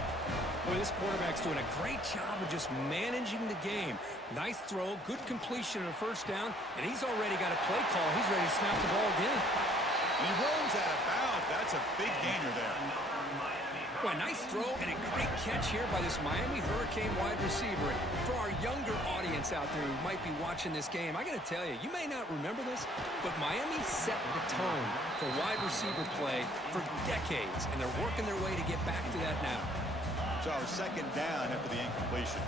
Boy, this quarterback's doing a great job of just managing the game. Nice throw, good completion on a 1st down, and he's already got a play call. He's ready to snap the ball again. And he rolls out of bounds. That's a big gainer there. Well, nice throw and a great catch here by this Miami Hurricane wide receiver. And for our younger audience out there who might be watching this game, I got to tell you, you may not remember this, but Miami set the tone for wide receiver play for decades, and they're working their way to get back to that now. So 2nd down after the incompletion.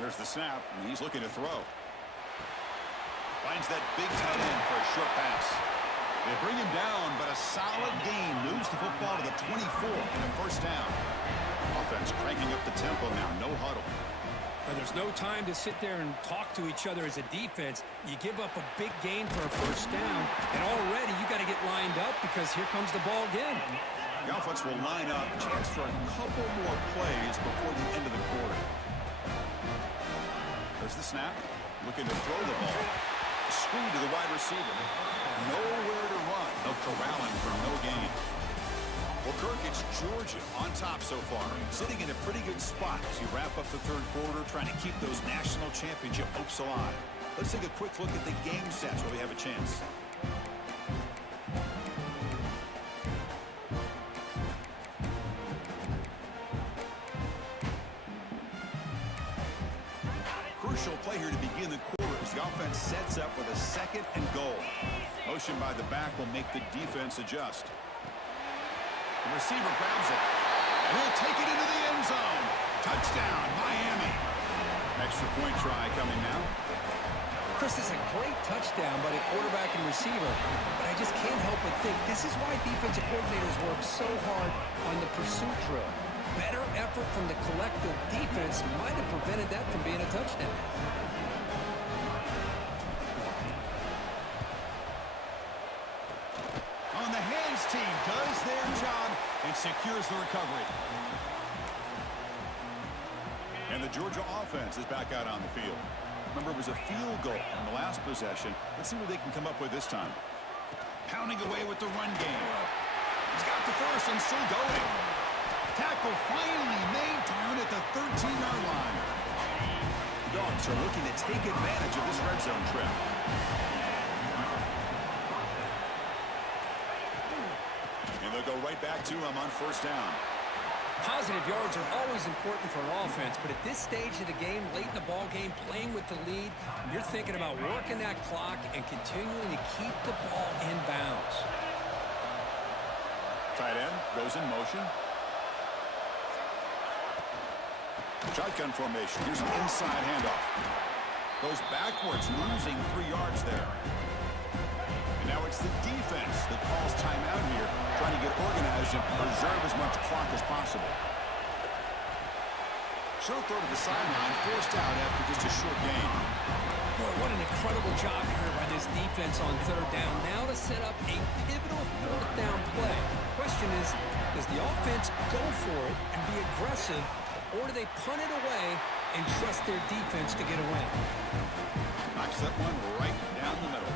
There's the snap, and he's looking to throw. Finds that big tight end for a short pass. They bring him down, but a solid gain. Moves the football to the 24 and a 1st down. Offense cranking up the tempo now. No huddle. And there's no time to sit there and talk to each other as a defense. You give up a big gain for a 1st down, and already you got to get lined up because here comes the ball again. The offense will line up. Chance for a couple more plays before the end of the quarter. There's the snap. Looking to throw the ball. Screen to the wide receiver. Nowhere to run. No corralling for no gain. Well, Kirk, it's Georgia on top so far. Sitting in a pretty good spot as you wrap up the 3rd quarter, trying to keep those national championship hopes alive. Let's take a quick look at the game stats where we have a chance. Crucial play here to begin the quarter as the offense sets up with a 2nd and goal. Motion by the back will make the defense adjust. The receiver grabs it, and he'll take it into the end zone. Touchdown, Miami. Extra point try coming now. Chris, this is a great touchdown by the quarterback and receiver, but I just can't help but think this is why defensive coordinators work so hard on the pursuit drill. Better effort from the collective defense might have prevented that from being a touchdown. On the hands team does their job and secures the recovery. And the Georgia offense is back out on the field. Remember, it was a field goal in the last possession. Let's see what they can come up with this time. Pounding away with the run game. He's got the first and still going. Tackle finally made down at the 13-yard line. Dogs are looking to take advantage of this red zone trip. And they'll go right back to him on first down. Positive yards are always important for an offense, but at this stage of the game, late in the ball game, playing with the lead, you're thinking about working that clock and continuing to keep the ball in bounds. Tight end goes in motion. Shotgun formation. Here's an inside handoff. Goes backwards, losing 3 yards there. And now it's the defense that calls timeout here, trying to get organized and preserve as much clock as possible. Short throw to the sideline, forced out after just a short gain. Boy, what an incredible job here by this defense on third down. Now to set up a pivotal fourth down play. Question is, does the offense go for it and be aggressive, or do they punt it away and trust their defense to get a win? Knocks that one right down the middle.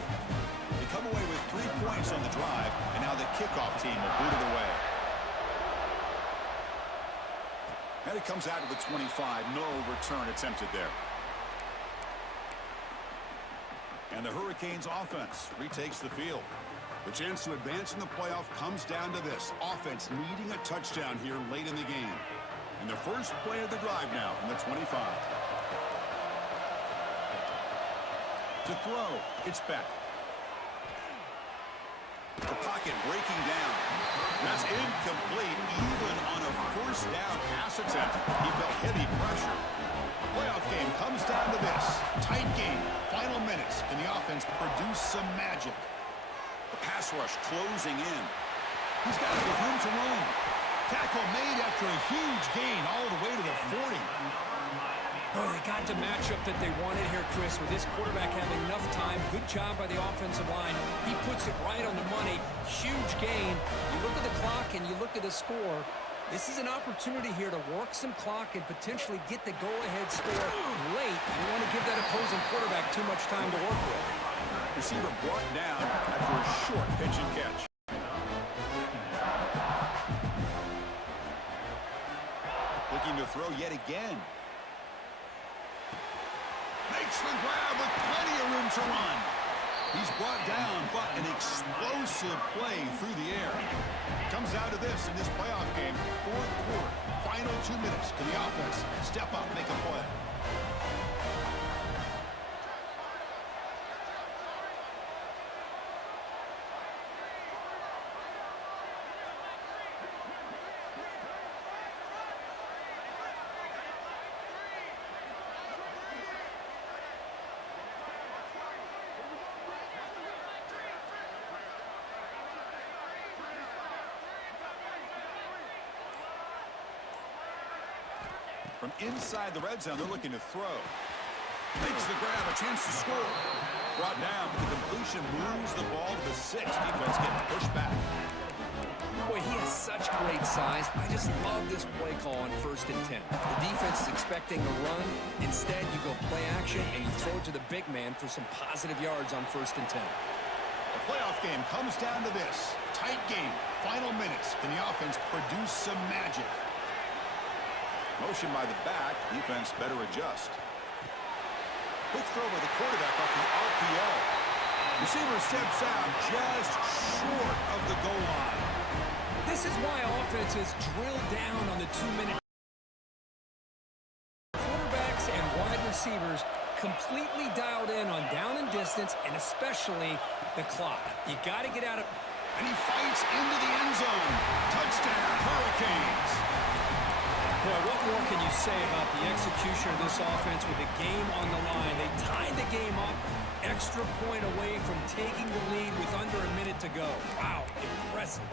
They come away with 3 points on the drive, and now the kickoff team will boot it away. And it comes out to the 25. No return attempted there. And the Hurricanes offense retakes the field. The chance to advance in the playoff comes down to this. Offense needing a touchdown here late in the game. And the first play of the drive now from the 25. To throw, it's back. The pocket breaking down. That's incomplete, even on a first down pass attempt. He felt heavy pressure. Playoff game comes down to this. Tight game, final minutes. Can the offense produce some magic? The pass rush closing in. He's got it with room to run. Tackle made after a huge gain all the way to the 40. Oh, they got the matchup that they wanted here, Chris, with this quarterback having enough time. Good job by the offensive line. He puts it right on the money. Huge gain. You look at the clock and you look at the score. This is an opportunity here to work some clock and potentially get the go-ahead score late. You don't want to give that opposing quarterback too much time to work with. Receiver brought down after a short pitch and catch. Looking to throw yet again. Makes the grab with plenty of room to run. He's brought down, but an explosive play through the air. Comes down to this in this playoff game. Fourth quarter, final 2 minutes. Can the offense step up, make a play? From inside the red zone, they're looking to throw. Makes the grab, a chance to score. Brought down, but the completion moves the ball to the 6. Defense getting pushed back. Boy, he has such great size. I just love this play call on 1st and 10. The defense is expecting a run. Instead, you go play action, and you throw it to the big man for some positive yards on 1st and 10. The playoff game comes down to this. Tight game, final minutes. Can the offense produce some magic? Motion by the back. Defense better adjust. Quick throw by the quarterback off the RPO. Receiver steps out just short of the goal line. This is why offenses drill down on the 2-minute. Quarterbacks and wide receivers completely dialed in on down and distance, and especially the clock. You got to get out of. And he fights into the end zone. Touchdown, Hurricanes. Boy, what more can you say about the execution of this offense with the game on the line? They tied the game up, extra point away from taking the lead with under a minute to go. Wow, impressive.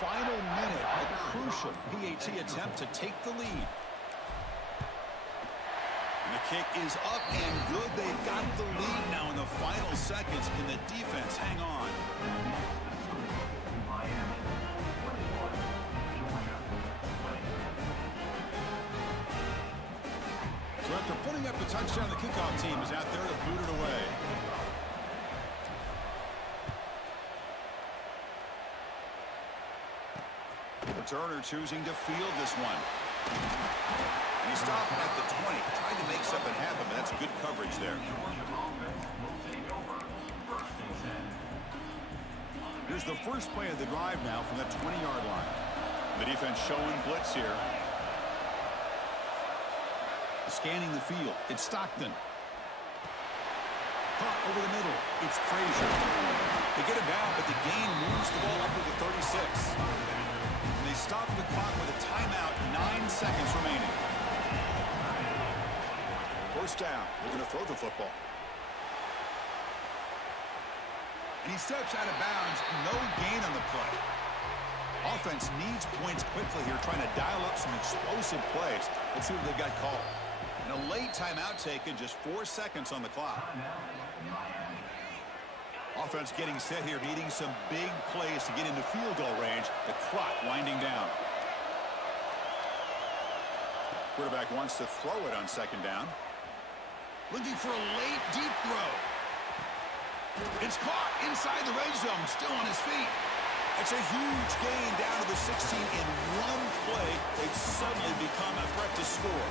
Final minute, a crucial PAT attempt to take the lead. And the kick is up and good. They've got the lead now in the final seconds. Can the defense hang on? So after putting up the touchdown, the kickoff team is out there to boot it away. Turner choosing to field this one. And he stopped at the 20, trying to make something happen, but that's good coverage there. Here's the first play of the drive now from the 20-yard line. The defense showing blitz here. Scanning the field. It's Stockton. Caught over the middle. It's Frazier. They get it down, but the gain moves the ball up to the 36. They stop the clock with a timeout, 9 seconds remaining. First down, they're going to throw the football. And he steps out of bounds, no gain on the play. Offense needs points quickly here, trying to dial up some explosive plays. Let's see what they've got called. And a late timeout taken, just 4 seconds on the clock. Offense getting set here, needing some big plays to get into field goal range. The clock winding down. Quarterback wants to throw it on second down. Looking for a late, deep throw. It's caught inside the red zone, still on his feet. It's a huge gain down to the 16 in one play. They've suddenly become a threat to score.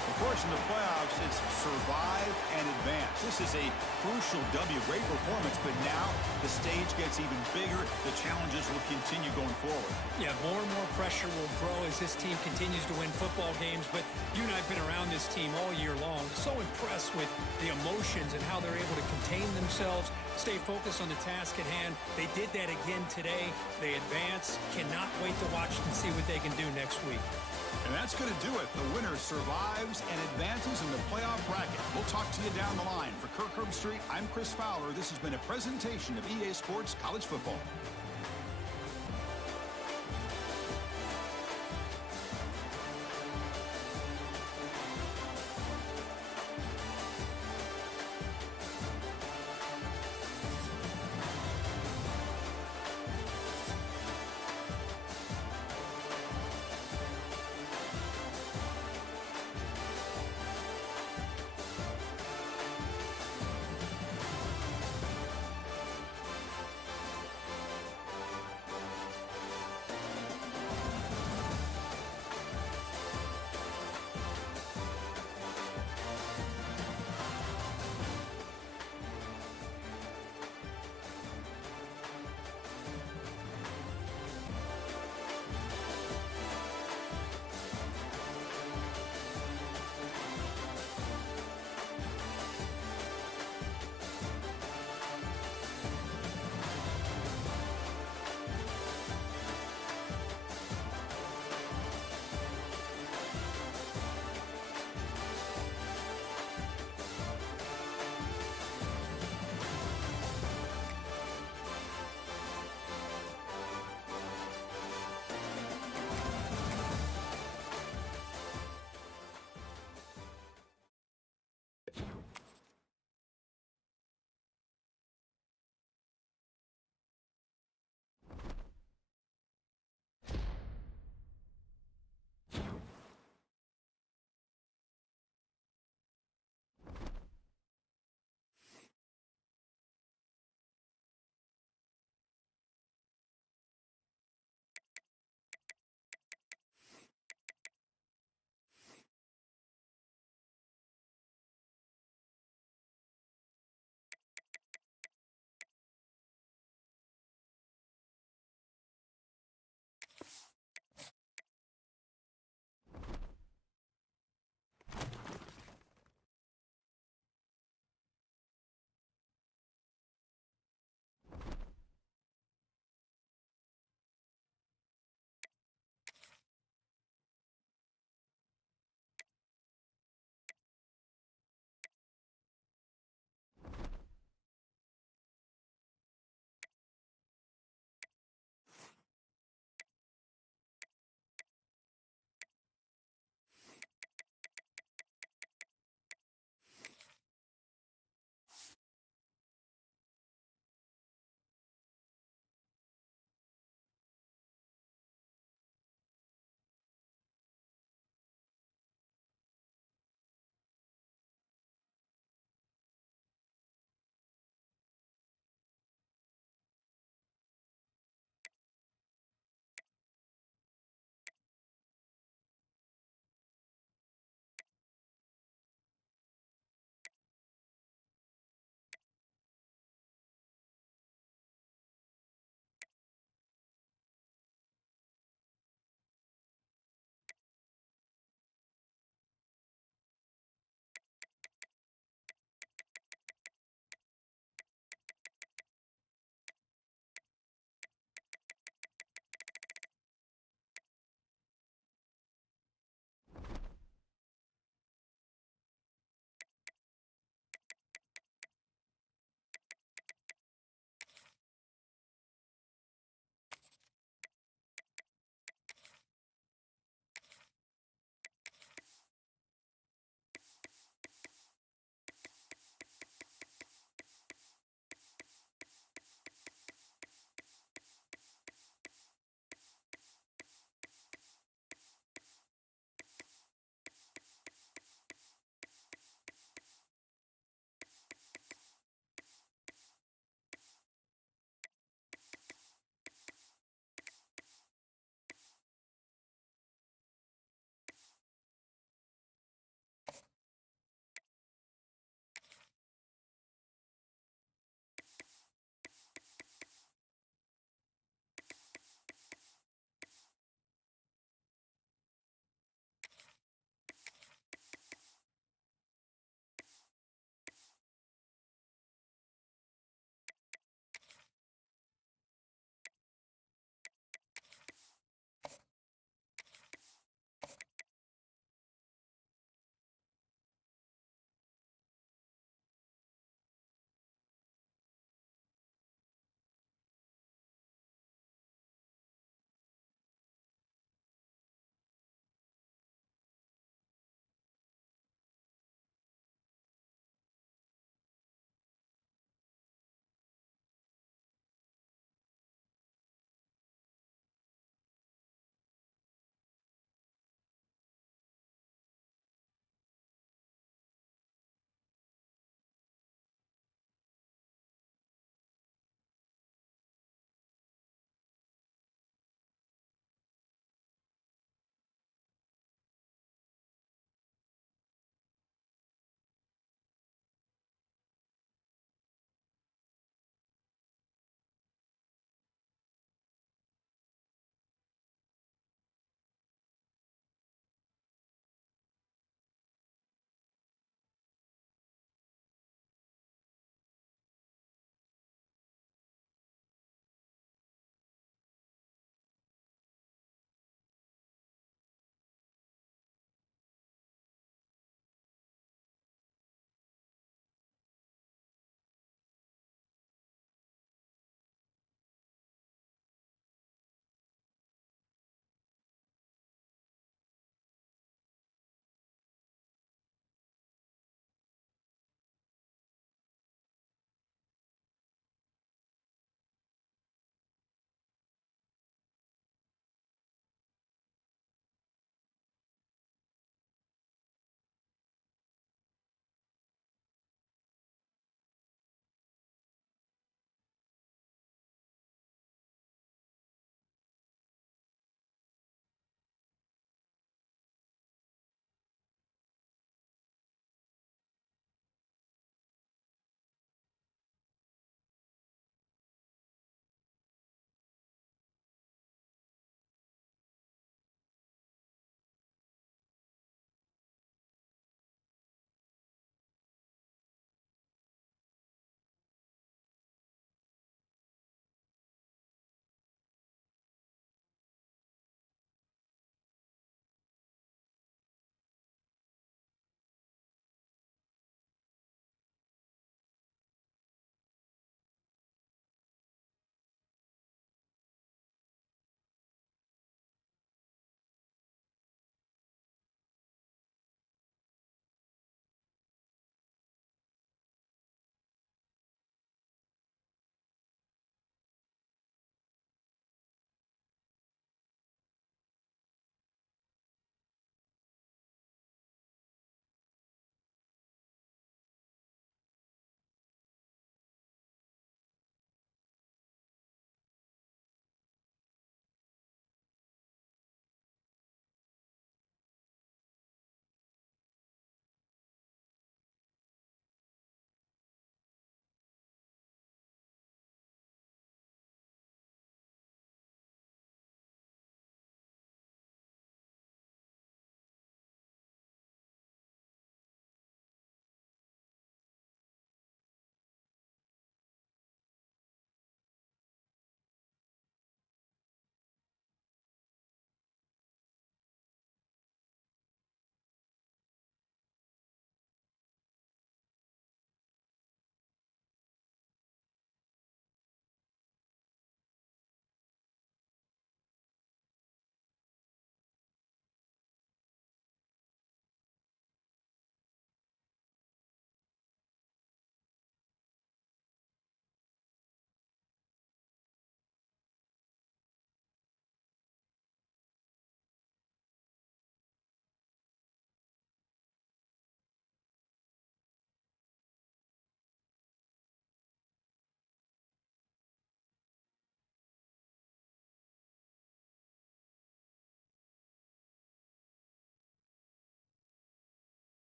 Of course, in the playoffs, it's survive and advance. This is a crucial W. Great performance, but now the stage gets even bigger. The challenges will continue going forward. Yeah, more and more pressure will grow as this team continues to win football games. But you and I have been around this team all year long. So impressed with the emotions and how they're able to contain themselves, stay focused on the task at hand. They did that again today. They advance. Cannot wait to watch and see what they can do next week. And that's going to do it. The winner survives and advances in the playoff bracket. We'll talk to you down the line. For Kirk Herbstreit, I'm Chris Fowler. This has been a presentation of EA Sports College Football.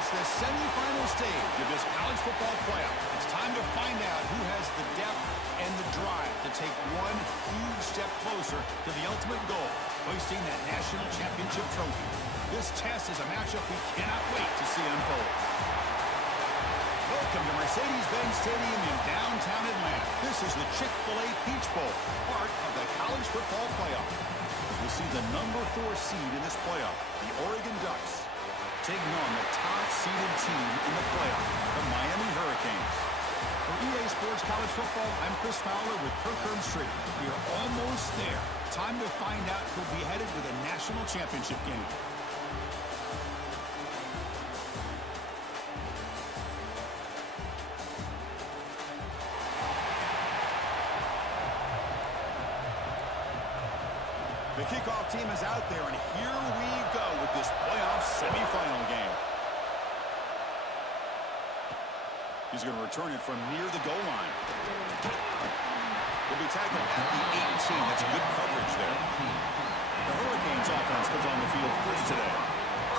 reached the semifinal stage of this college football playoff. It's time to find out who has the depth and the drive to take one huge step closer to the ultimate goal, hoisting that national championship trophy. This test is a matchup we cannot wait to see unfold. Welcome to Mercedes-Benz Stadium in downtown Atlanta. This is the Chick-fil-A Peach Bowl, part of the college football playoff. As we see the number 4 seed in this playoff, the Oregon Ducks, taking on the top-seeded team in the playoff, the Miami Hurricanes. For EA Sports College Football, I'm Chris Fowler with Kirk Herbstreit. We are almost there. Time to find out who'll be headed to the national championship game. The kickoff team is out there, and here we go with this playoff semifinal game. He's going to return it from near the goal line. Will be tackled at the 18. That's good coverage there. The Hurricanes offense comes on the field first today.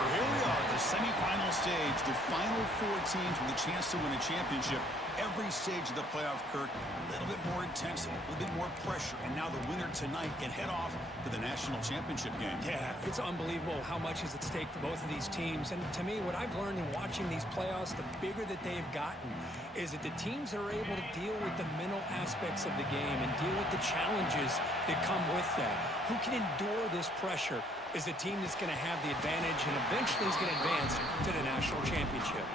So here we are at the semifinal stage, the final 4 teams with a chance to win a championship. Every stage of the playoff, Kirk, a little bit more intensity, a little bit more pressure, and now the winner tonight can head off to the national championship game. Yeah, it's unbelievable how much is at stake for both of these teams. And to me, what I've learned in watching these playoffs, the bigger that they've gotten, is that the teams are able to deal with the mental aspects of the game and deal with the challenges that come with that. Who can endure this pressure is the team that's going to have the advantage and eventually is going to advance to the national championship.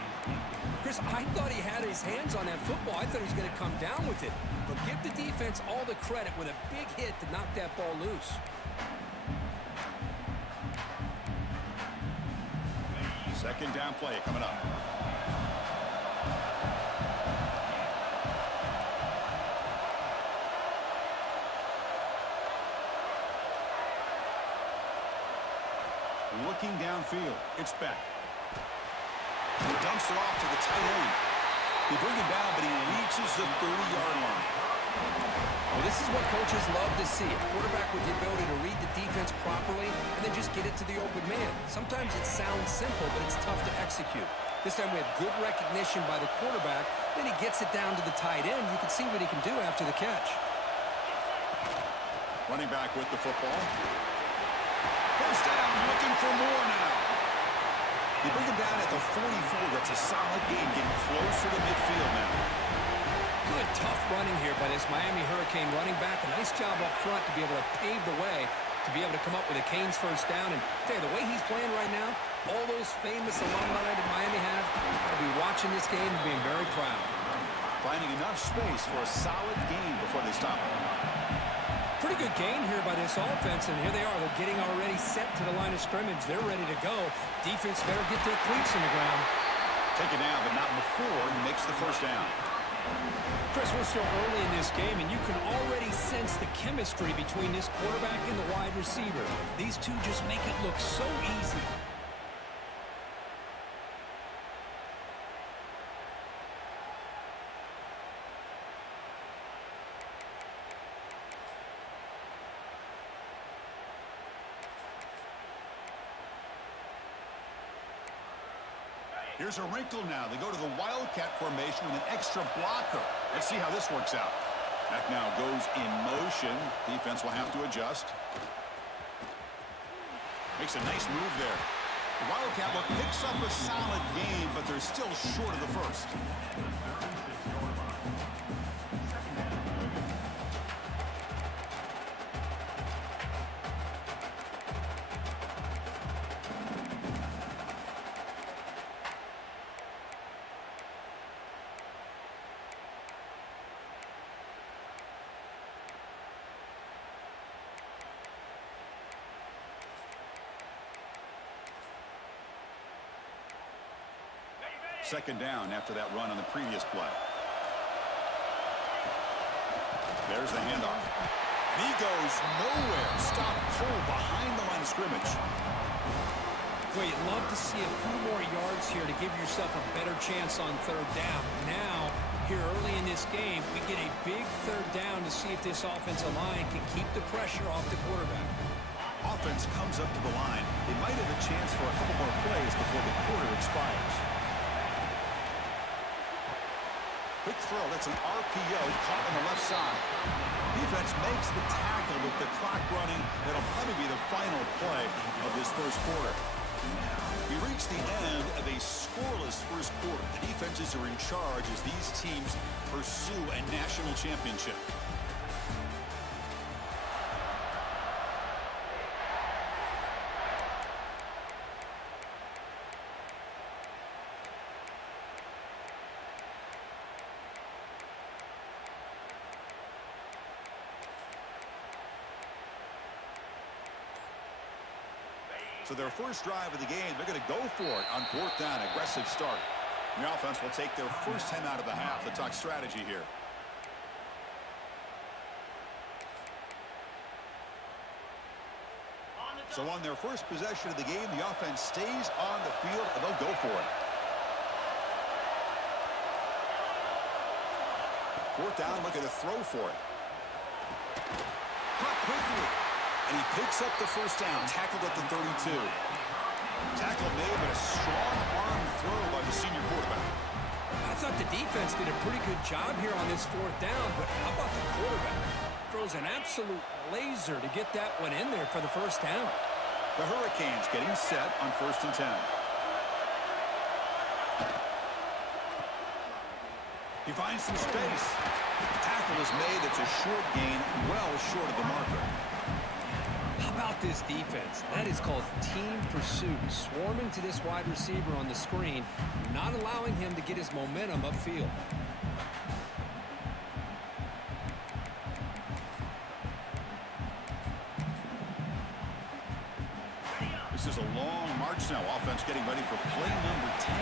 Chris, I thought he had his hands on that football. I thought he was going to come down with it. But give the defense all the credit with a big hit to knock that ball loose. Second down play coming up. Looking downfield, it's back. He dumps it off to the tight end. They bring him down, but he reaches the 30-yard line. Well, this is what coaches love to see. A quarterback with the ability to read the defense properly and then just get it to the open man. Sometimes it sounds simple, but it's tough to execute. This time we have good recognition by the quarterback. Then he gets it down to the tight end. You can see what he can do after the catch. Running back with the football. First down, looking for more now. They bring him down at the 44. That's a solid game, getting closer to midfield now. Good, tough running here by this Miami Hurricane running back. A nice job up front to be able to pave the way, to be able to come up with a Canes first down. And tell you, the way he's playing right now, all those famous alumni that Miami have, will be watching this game and being very proud. Finding enough space for a solid gain before they stop him. Pretty good gain here by this offense, and here they are. They're getting already set to the line of scrimmage. They're ready to go. Defense better get their cleats in the ground. Taken down, but not before he makes the first down. Chris, we're still early in this game, and you can already sense the chemistry between this quarterback and the wide receiver. These two just make it look so easy. Here's a wrinkle now. They go to the Wildcat formation with an extra blocker. Let's see how this works out. Back now goes in motion. Defense will have to adjust. Makes a nice move there. The Wildcat look picks up a solid game, but they're still short of the first. Second down after that run on the previous play. There's the handoff. And he goes nowhere. Stop cold behind the line of scrimmage. Well, you'd love to see a few more yards here to give yourself a better chance on third down. Now, here early in this game, we get a big third down to see if this offensive line can keep the pressure off the quarterback. Offense comes up to the line. They might have a chance for a couple more plays before the quarter expires. throw. That's an RPO caught on the left side. Defense makes the tackle with the clock running. That'll probably be the final play of this first quarter. We reach the end of a scoreless first quarter. The defenses are in charge as these teams pursue a national championship. So their first drive of the game, they're going to go for it on fourth down. Aggressive start. The offense will take their first time out of the half. Let's talk strategy here. So on their first possession of the game, the offense stays on the field, and they'll go for it. Fourth down, looking to throw for it. Caught quickly. And he picks up the first down, tackled at the 32. Tackle made, but a strong arm throw by the senior quarterback. I thought the defense did a pretty good job here on this fourth down, but how about the quarterback? Throws an absolute laser to get that one in there for the first down. The Hurricanes getting set on 1st and 10. He finds some space. Tackle is made. It's a short gain, well short of the marker. How about this defense? That is called team pursuit. Swarming to this wide receiver on the screen, not allowing him to get his momentum upfield. This is a long march now. Offense getting ready for play number 10.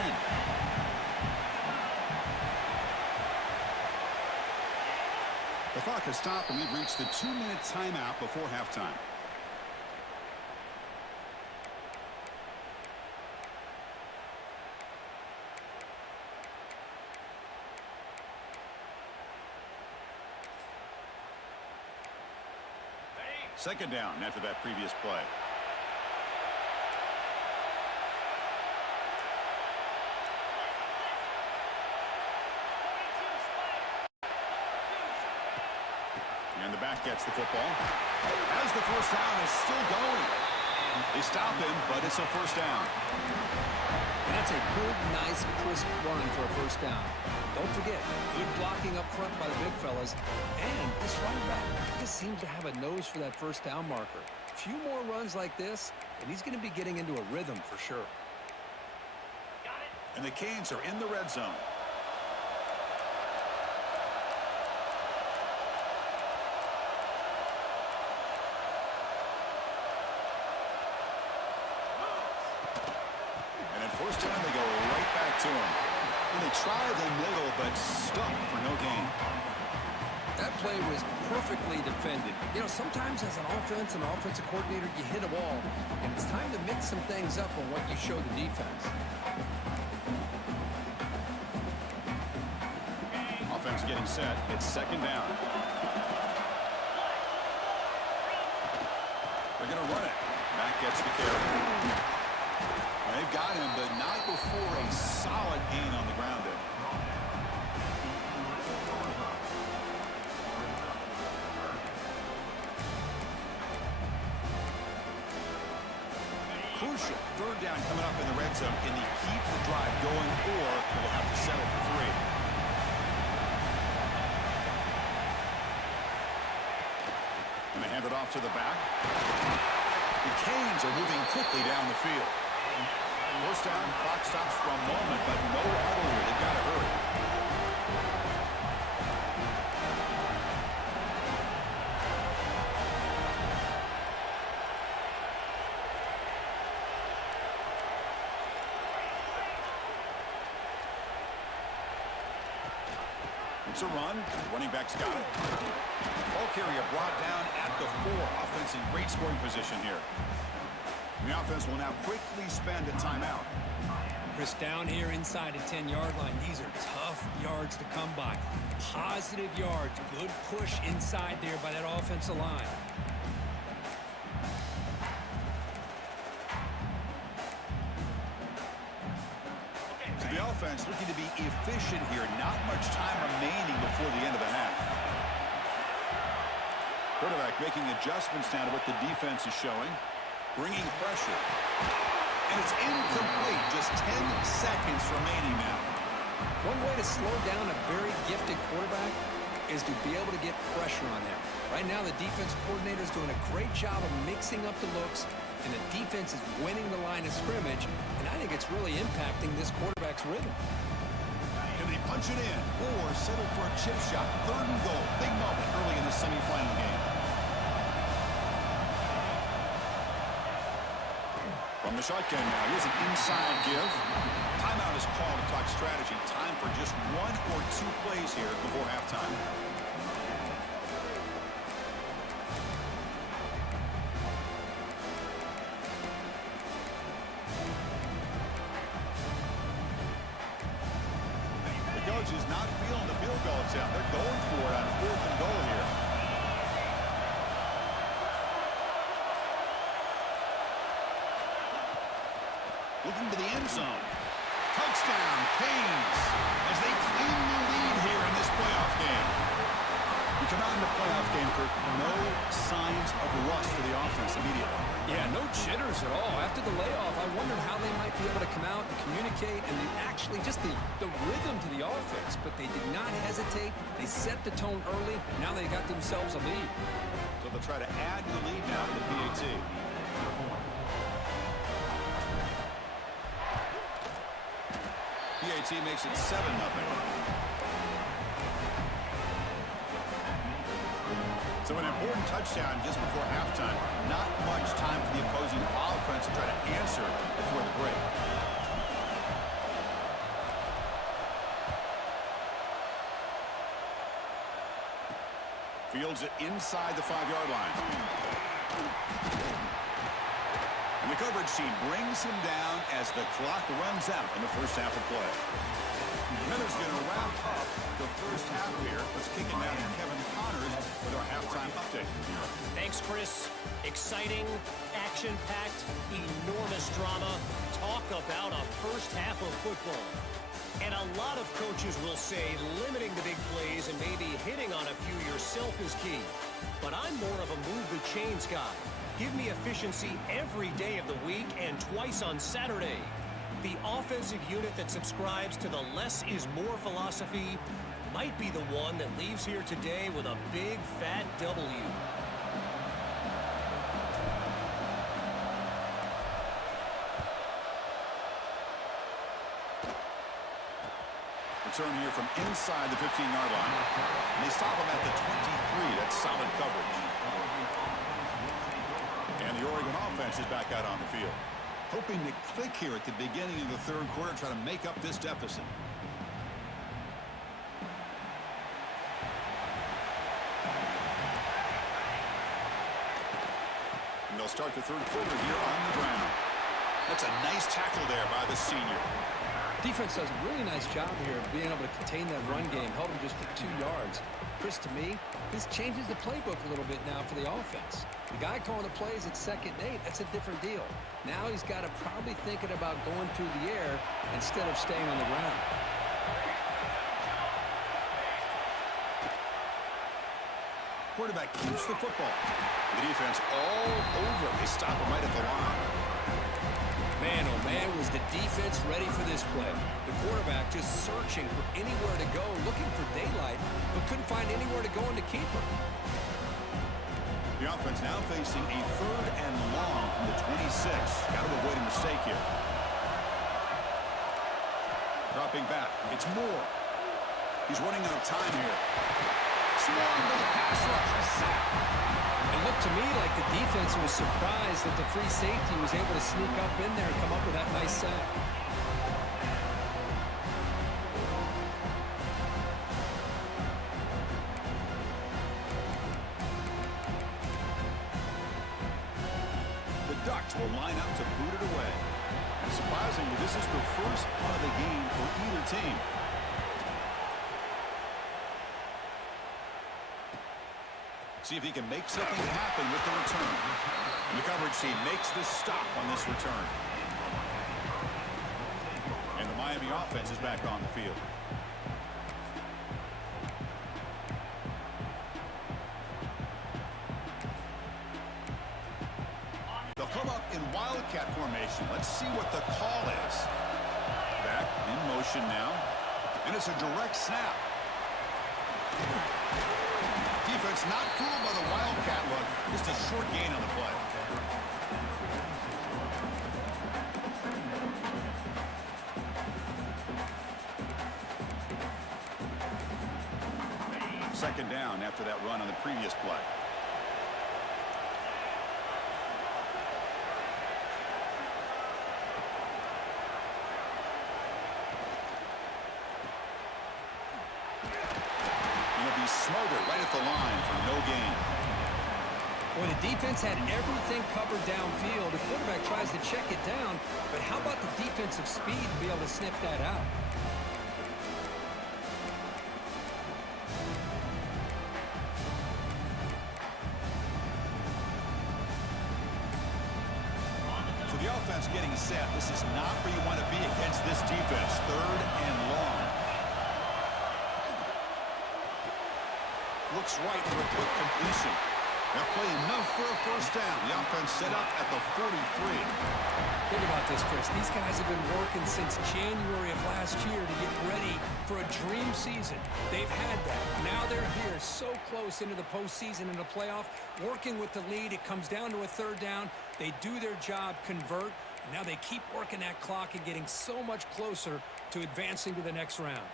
The clock has stopped, and we've reached the 2-minute timeout before halftime. Second down after that previous play. And the back gets the football. As the first down is still going. They stop him, but it's a first down. That's a good, nice, crisp run for a first down. Don't forget, good blocking up front by the big fellas. And this running back just seems to have a nose for that first down marker. A few more runs like this, and he's going to be getting into a rhythm for sure. And the Canes are in the red zone. And at first down, they go right back to him. And they try the middle, but stuck for no gain. That play was perfectly defended. You know, sometimes as an offensive coordinator, you hit a wall, and it's time to mix some things up on what you show the defense. Offense getting set. It's second down. They're going to run it. Mack gets the carry. They've got him, but not before a solid gain on the ground there. Crucial. Third down coming up in the red zone. Can he keep the drive going, or will have to settle for 3? And they hand it off to the back. The Canes are moving quickly down the field. First down, clock stops for a moment, but no huddle here. They've got to hurry. It's a run. Running back's got it. Ball carrier brought down at the 4. Offense in great scoring position here. The offense will now quickly spend a timeout. Chris, down here inside the 10-yard line, these are tough yards to come by. Positive yards. Good push inside there by that offensive line. The offense looking to be efficient here. Not much time remaining before the end of the half. Quarterback making adjustments now to what the defense is showing. Bringing pressure. And it's incomplete. Just 10 seconds remaining now. One way to slow down a very gifted quarterback is to be able to get pressure on him. Right now, the defense coordinator is doing a great job of mixing up the looks, and the defense is winning the line of scrimmage, and I think it's really impacting this quarterback's rhythm. Can they punch it in or settle for a chip shot? 3rd and goal. Big moment early in the semifinal game. From the shotgun now, here's an inside give. Timeout is called to talk strategy. Time for just 1 or 2 plays here before halftime. The coach is not feeling the field goal attempt. They're going for it on 4th and goal here. Looking to the end zone. Touchdown, Canes, as they claim the lead here in this playoff game. We come out in the playoff game for no signs of rust for the offense immediately. Yeah, no jitters at all. After the layoff, I wondered how they might be able to come out and communicate and actually just the rhythm to the offense. But they did not hesitate. They set the tone early. Now they got themselves a lead. So they'll try to add to the lead now with the PAT. PAT makes it 7-0. So an important touchdown just before halftime. Not much time for the opposing offense to try to answer before the break. Fields it inside the 5-yard line. And the coverage team brings him down as the clock runs out in the first half of play. Miller's going to wrap up the first half here. Let's kick it down to Kevin Connors with our halftime update. Thanks, Chris. Exciting, action-packed, enormous drama. Talk about a first half of football. And a lot of coaches will say limiting the big plays and maybe hitting on a few yourself is key. But I'm more of a move the chains guy. Give me efficiency every day of the week and twice on Saturday. The offensive unit that subscribes to the less is more philosophy might be the one that leaves here today with a big fat W. Return here from inside the 15-yard line. And they stop him at the 23. That's solid coverage. And the Oregon offense is back out on the field. Hoping to click here at the beginning of the 3rd quarter, try to make up this deficit. And they'll start the 3rd quarter here on the ground. That's a nice tackle there by the senior. Defense does a really nice job here of being able to contain that run game, held him just for 2 yards. Chris, to me, this changes the playbook a little bit now for the offense. The guy calling the plays at 2nd and 8, that's a different deal. Now he's got to probably thinking about going through the air instead of staying on the ground. Quarterback keeps the football. The defense all over. They stop him right at the line. Man, oh man, was the defense ready for this play. The quarterback just searching for anywhere to go, looking for daylight, but couldn't find anywhere to go in the keeper. The offense now facing a 3rd and long from the 26. Got to avoid a mistake here. Dropping back. It's Moore. He's running out of time here. Swarm with the pass rush. A sack. It looked to me like the defense was surprised that the free safety was able to sneak up in there and come up with that nice sack. The Ducks will line up to boot it away. And surprisingly, this is the first punt of the game for either team. See if he can make something happen with the return. And the coverage team makes the stop on this return. And the Miami offense is back on the field. They'll come up in wildcat formation. Let's see what the call is. Back in motion now. And it's a direct snap. Defense not fooled by the wildcat look. Just a short gain on the play. Second down after that run on the previous play. Smothered right at the line for no gain. Well, the defense had everything covered downfield. The quarterback tries to check it down, but how about the defensive speed to be able to sniff that out? So the offense getting set. This is not where you want to be against this defense. Third and long. Looks right for a quick completion. They'll play enough for a first down. The offense set up at the 43. Think about this, Chris. These guys have been working since January of last year to get ready for a dream season. They've had that. Now they're here so close into the postseason and the playoff, working with the lead. It comes down to a third down. They do their job, convert. And now they keep working that clock and getting so much closer to advancing to the next round.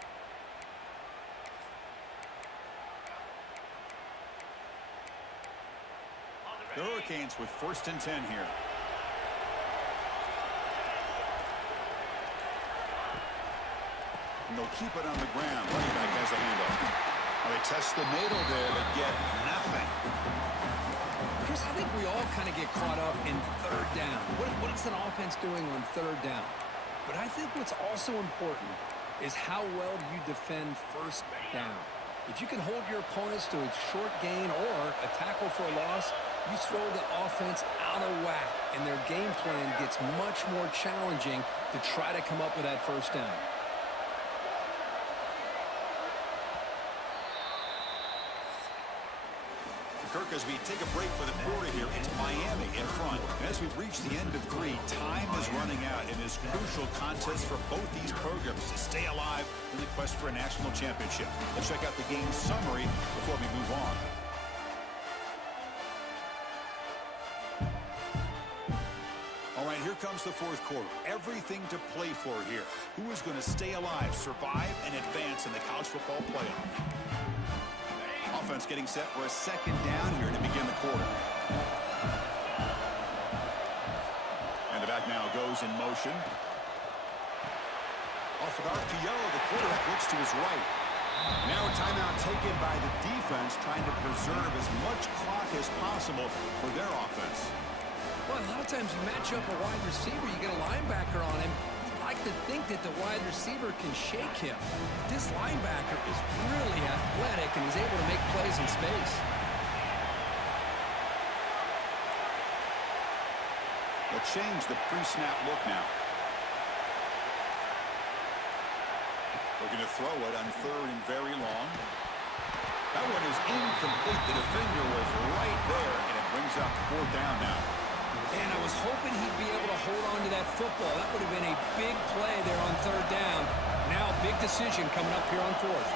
The Hurricanes with 1st and 10 here. And they'll keep it on the ground. Running back has a handoff. Well, they test the middle there, but get nothing. Chris, I think we all kind of get caught up in third down. What is an offense doing on third down? But I think what's also important is how well do you defend first down. If you can hold your opponents to a short gain or a tackle for a loss, you throw the offense out of whack, and their game plan gets much more challenging to try to come up with that first down. Kirk, as we take a break for the quarter here, it's Miami in front. And as we've reached the end of 3, time is running out in this crucial contest for both these programs to stay alive in the quest for a national championship. Let's check out the game summary before we move on. All right, here comes the 4th quarter. Everything to play for here. Who is going to stay alive, survive, and advance in the college football playoff? Offense getting set for a second down here to begin the quarter. And the back now goes in motion. Off with RPO, the quarterback looks to his right. Now a timeout taken by the defense, trying to preserve as much clock as possible for their offense. Well, a lot of times you match up a wide receiver, you get a linebacker on him. You'd like to think that the wide receiver can shake him. This linebacker is really athletic and is able to make plays in space. They'll change the pre-snap look now. We're going to throw it on 3rd and very long. That one is incomplete. The defender was right there, and it brings up 4th down now. And I was hoping he'd be able to hold on to that football. That would have been a big play there on 3rd down. Now a big decision coming up here on 4th.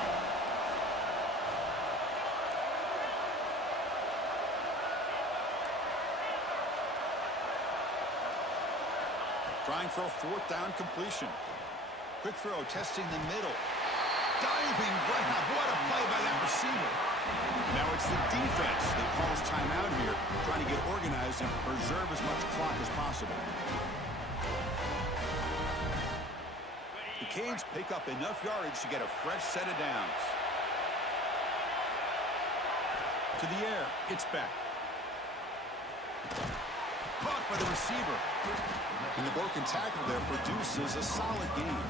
Trying for a 4th down completion. Quick throw, testing the middle. Diving grab. What a play by that receiver. Now it's the defense that calls timeout here, trying to get organized and preserve as much clock as possible. The Canes pick up enough yardage to get a fresh set of downs. To the air, it's back. Caught by the receiver. And the broken tackle there produces a solid gain.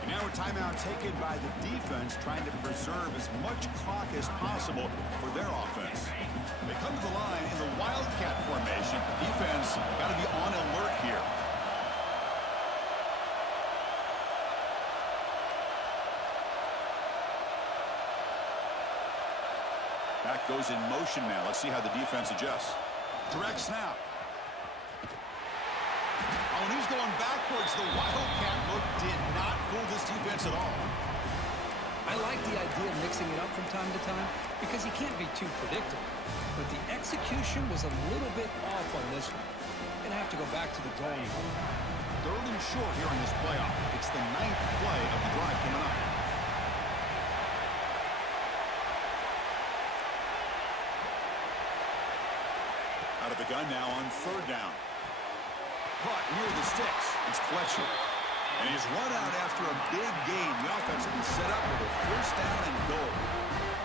And now a timeout taken by the defense, trying to preserve as much clock as possible for their offense. They come to the line in the wildcat formation. Defense got to be on alert here. quarterback goes in motion now. Let's see how the defense adjusts. Direct snap. Oh, and he's going backwards. The Wildcat look did not fool this defense at all. I like the idea of mixing it up from time to time because you can't be too predictable. But the execution was a little bit off on this one. Gonna have to go back to the drawing board. 3rd and short here in this playoff. It's the 9th play of the drive coming up. Out of the gun now on 3rd down. Caught near the sticks. It's Fletcher. And he's run out after a big gain. The offense will be set up with a 1st down and goal.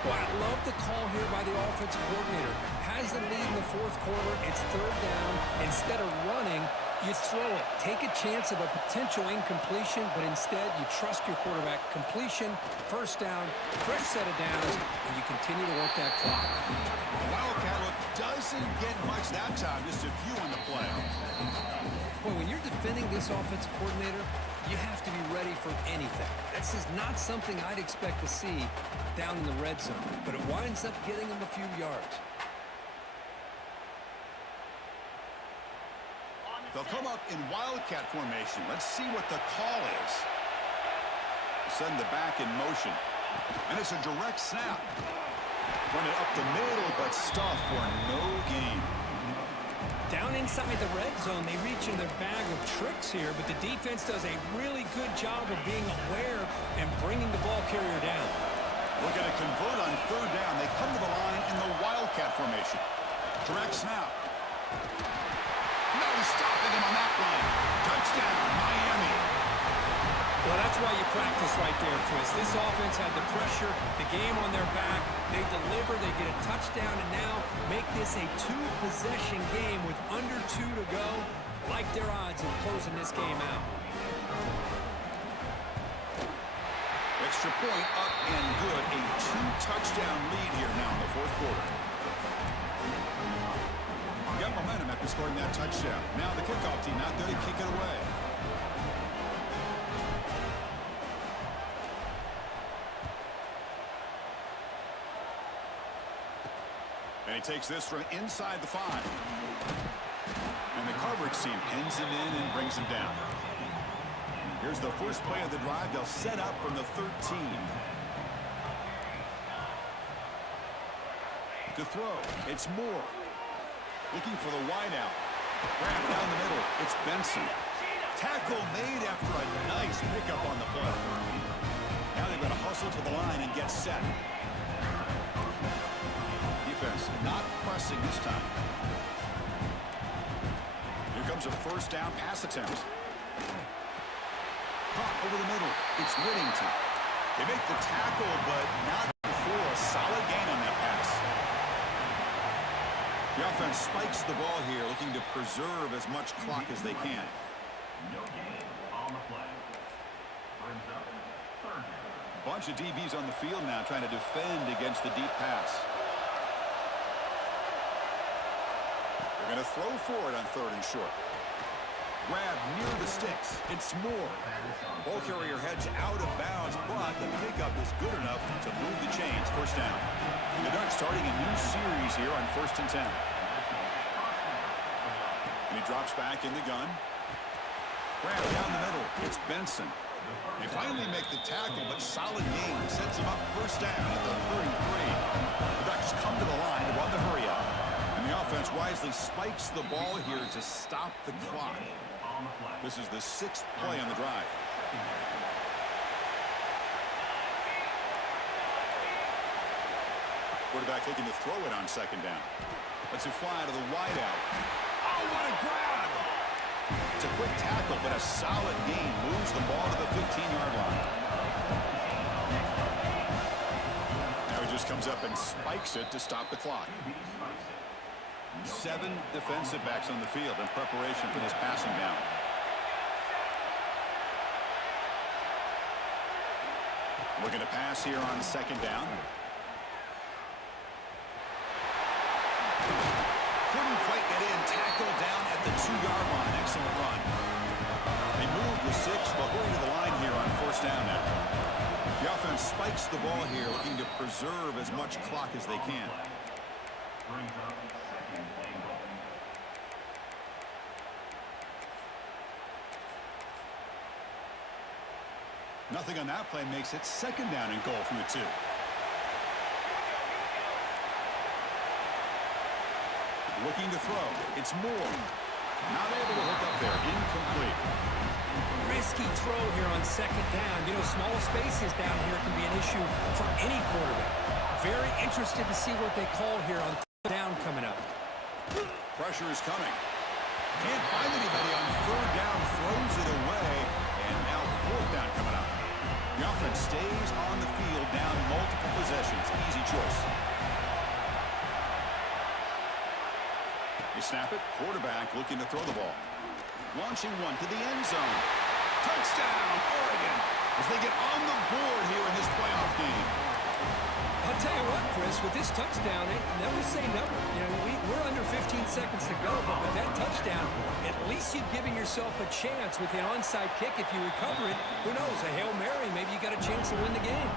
Well, I love the call here by the offensive coordinator. Has the lead in the 4th quarter. It's 3rd down. Instead of running, you throw it. Take a chance of a potential incompletion, but instead you trust your quarterback. Completion, 1st down, fresh set of downs, and you continue to work that clock. The Wildcat look doesn't get much that time. Just a few on the play. Boy, when you're defending this offensive coordinator, you have to be ready for anything. This is not something I'd expect to see down in the red zone, but it winds up getting him a few yards. They'll come up in Wildcat formation. Let's see what the call is. Send the back in motion. And it's a direct snap. Run it up the middle, but stuffed for no gain. Down inside the red zone, they reach in their bag of tricks here, but the defense does a really good job of being aware and bringing the ball carrier down. We're going to convert on 3rd down. They come to the line in the Wildcat formation. Direct snap. No stopping him on that line. Touchdown, Miami. Well, that's why you practice right there, Chris. This offense had the pressure, the game on their back. They deliver, they get a touchdown, and now make this a 2-possession game with under 2 to go. Like their odds of closing this game out. Extra point up and good. A 2-touchdown lead here now in the 4th quarter. Got momentum after scoring that touchdown. Now the kickoff team out there to kick it away. And he takes this from inside the 5. And the coverage team pins him in and brings him down. Here's the first play of the drive. They'll set up from the 13. To throw, it's Moore. Looking for the wideout. Grab down the middle. It's Benson. Tackle made after a nice pickup on the play. Now they've got to hustle to the line and get set. Defense not pressing this time. Here comes a 1st down pass attempt. Caught over the middle. It's Whittington. They make the tackle, but not before a solid gain on that pass. The offense spikes the ball here, looking to preserve as much clock as they can. No gain on the play. Brings up 3rd down. Bunch of DBs on the field now trying to defend against the deep pass. They're going to throw forward on 3rd and short. Grab near the sticks. It's Moore. Ball carrier heads out of bounds, but the pickup is good enough to move the chains. 1st down. The Ducks starting a new series here on 1st and 10. And he drops back in the gun. Grab down the middle. It's Benson. They finally make the tackle, but solid gain sets him up 1st down at the 33. The Ducks come to the line to run the hurry up. And the offense wisely spikes the ball here to stop the clock. This is the 6th play on the drive. Quarterback looking to throw it on 2nd down. Lets it fly to the wideout. Oh, what a grab! It's a quick tackle, but a solid gain moves the ball to the 15-yard line. Now he just comes up and spikes it to stop the clock. 7 defensive backs on the field in preparation for this passing down. Looking to pass here on 2nd down. Couldn't quite get in. Tackled down at the 2-yard line. Excellent run. They move the 6, but going to the line here on 1st down now. The offense spikes the ball here, looking to preserve as much clock as they can. Brings up second and goal. Nothing on that play makes it second down and goal from the 2. Looking to throw. It's Moore. Not able to hook up there. Incomplete. Risky throw here on second down. You know, small spaces down here can be an issue for any quarterback. Very interested to see what they call here on third down coming up. Pressure is coming. Can't find anybody on third down. Throws it away. And now fourth down coming up. The offense stays on the field down multiple possessions. Easy choice. They snap it. Quarterback looking to throw the ball. Launching one to the end zone. Touchdown, Oregon, as they get on the board here in this playoff game. I'll tell you what, Chris, with this touchdown, never say never. You know, we're under 15 seconds to go, but with that touchdown, at least you're giving yourself a chance with the onside kick. If you recover it, who knows, a Hail Mary, maybe you got a chance to win the game.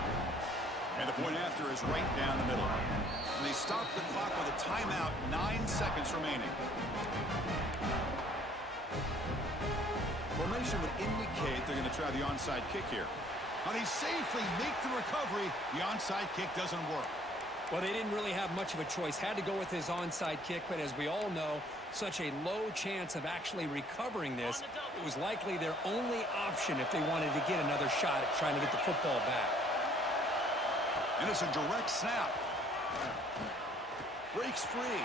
And the point after is right down the middle. And they stop the clock with a timeout, 9 seconds remaining. Formation would indicate they're going to try the onside kick here. But he safely make the recovery. The onside kick doesn't work. Well, they didn't really have much of a choice. Had to go with his onside kick, but as we all know, such a low chance of actually recovering this. It was likely their only option if they wanted to get another shot at trying to get the football back. And it's a direct snap. Breaks free.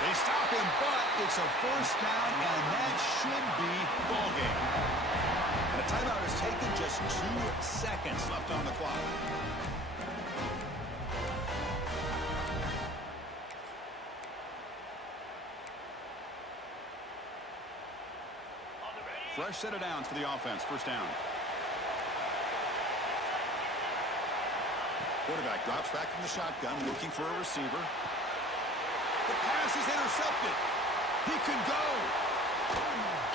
They stop him, but it's a first down, and that should be ball game. And a timeout is taken, just 2 seconds left on the clock. Fresh set of downs for the offense. First down. Quarterback drops back from the shotgun, looking for a receiver. The pass is intercepted. He could go.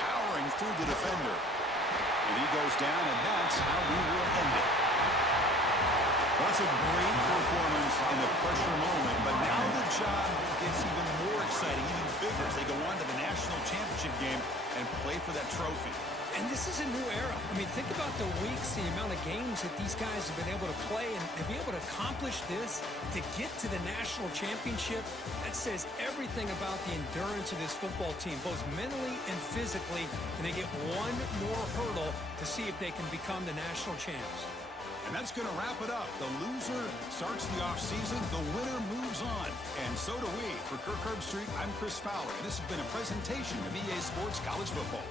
Powering through the defender. And he goes down, and that's how we will end it. That's a great performance in the pressure moment, but now the job gets even more exciting, even bigger as they go on to the national championship game and play for that trophy. And this is a new era. I mean, think about the weeks, the amount of games that these guys have been able to play, and to be able to accomplish this, to get to the national championship, that says everything about the endurance of this football team, both mentally and physically, and they get one more hurdle to see if they can become the national champs. And that's going to wrap it up. The loser starts the offseason. The winner moves on. And so do we. For Kirk Herbstreit, I'm Chris Fowler, and this has been a presentation of EA Sports College Football.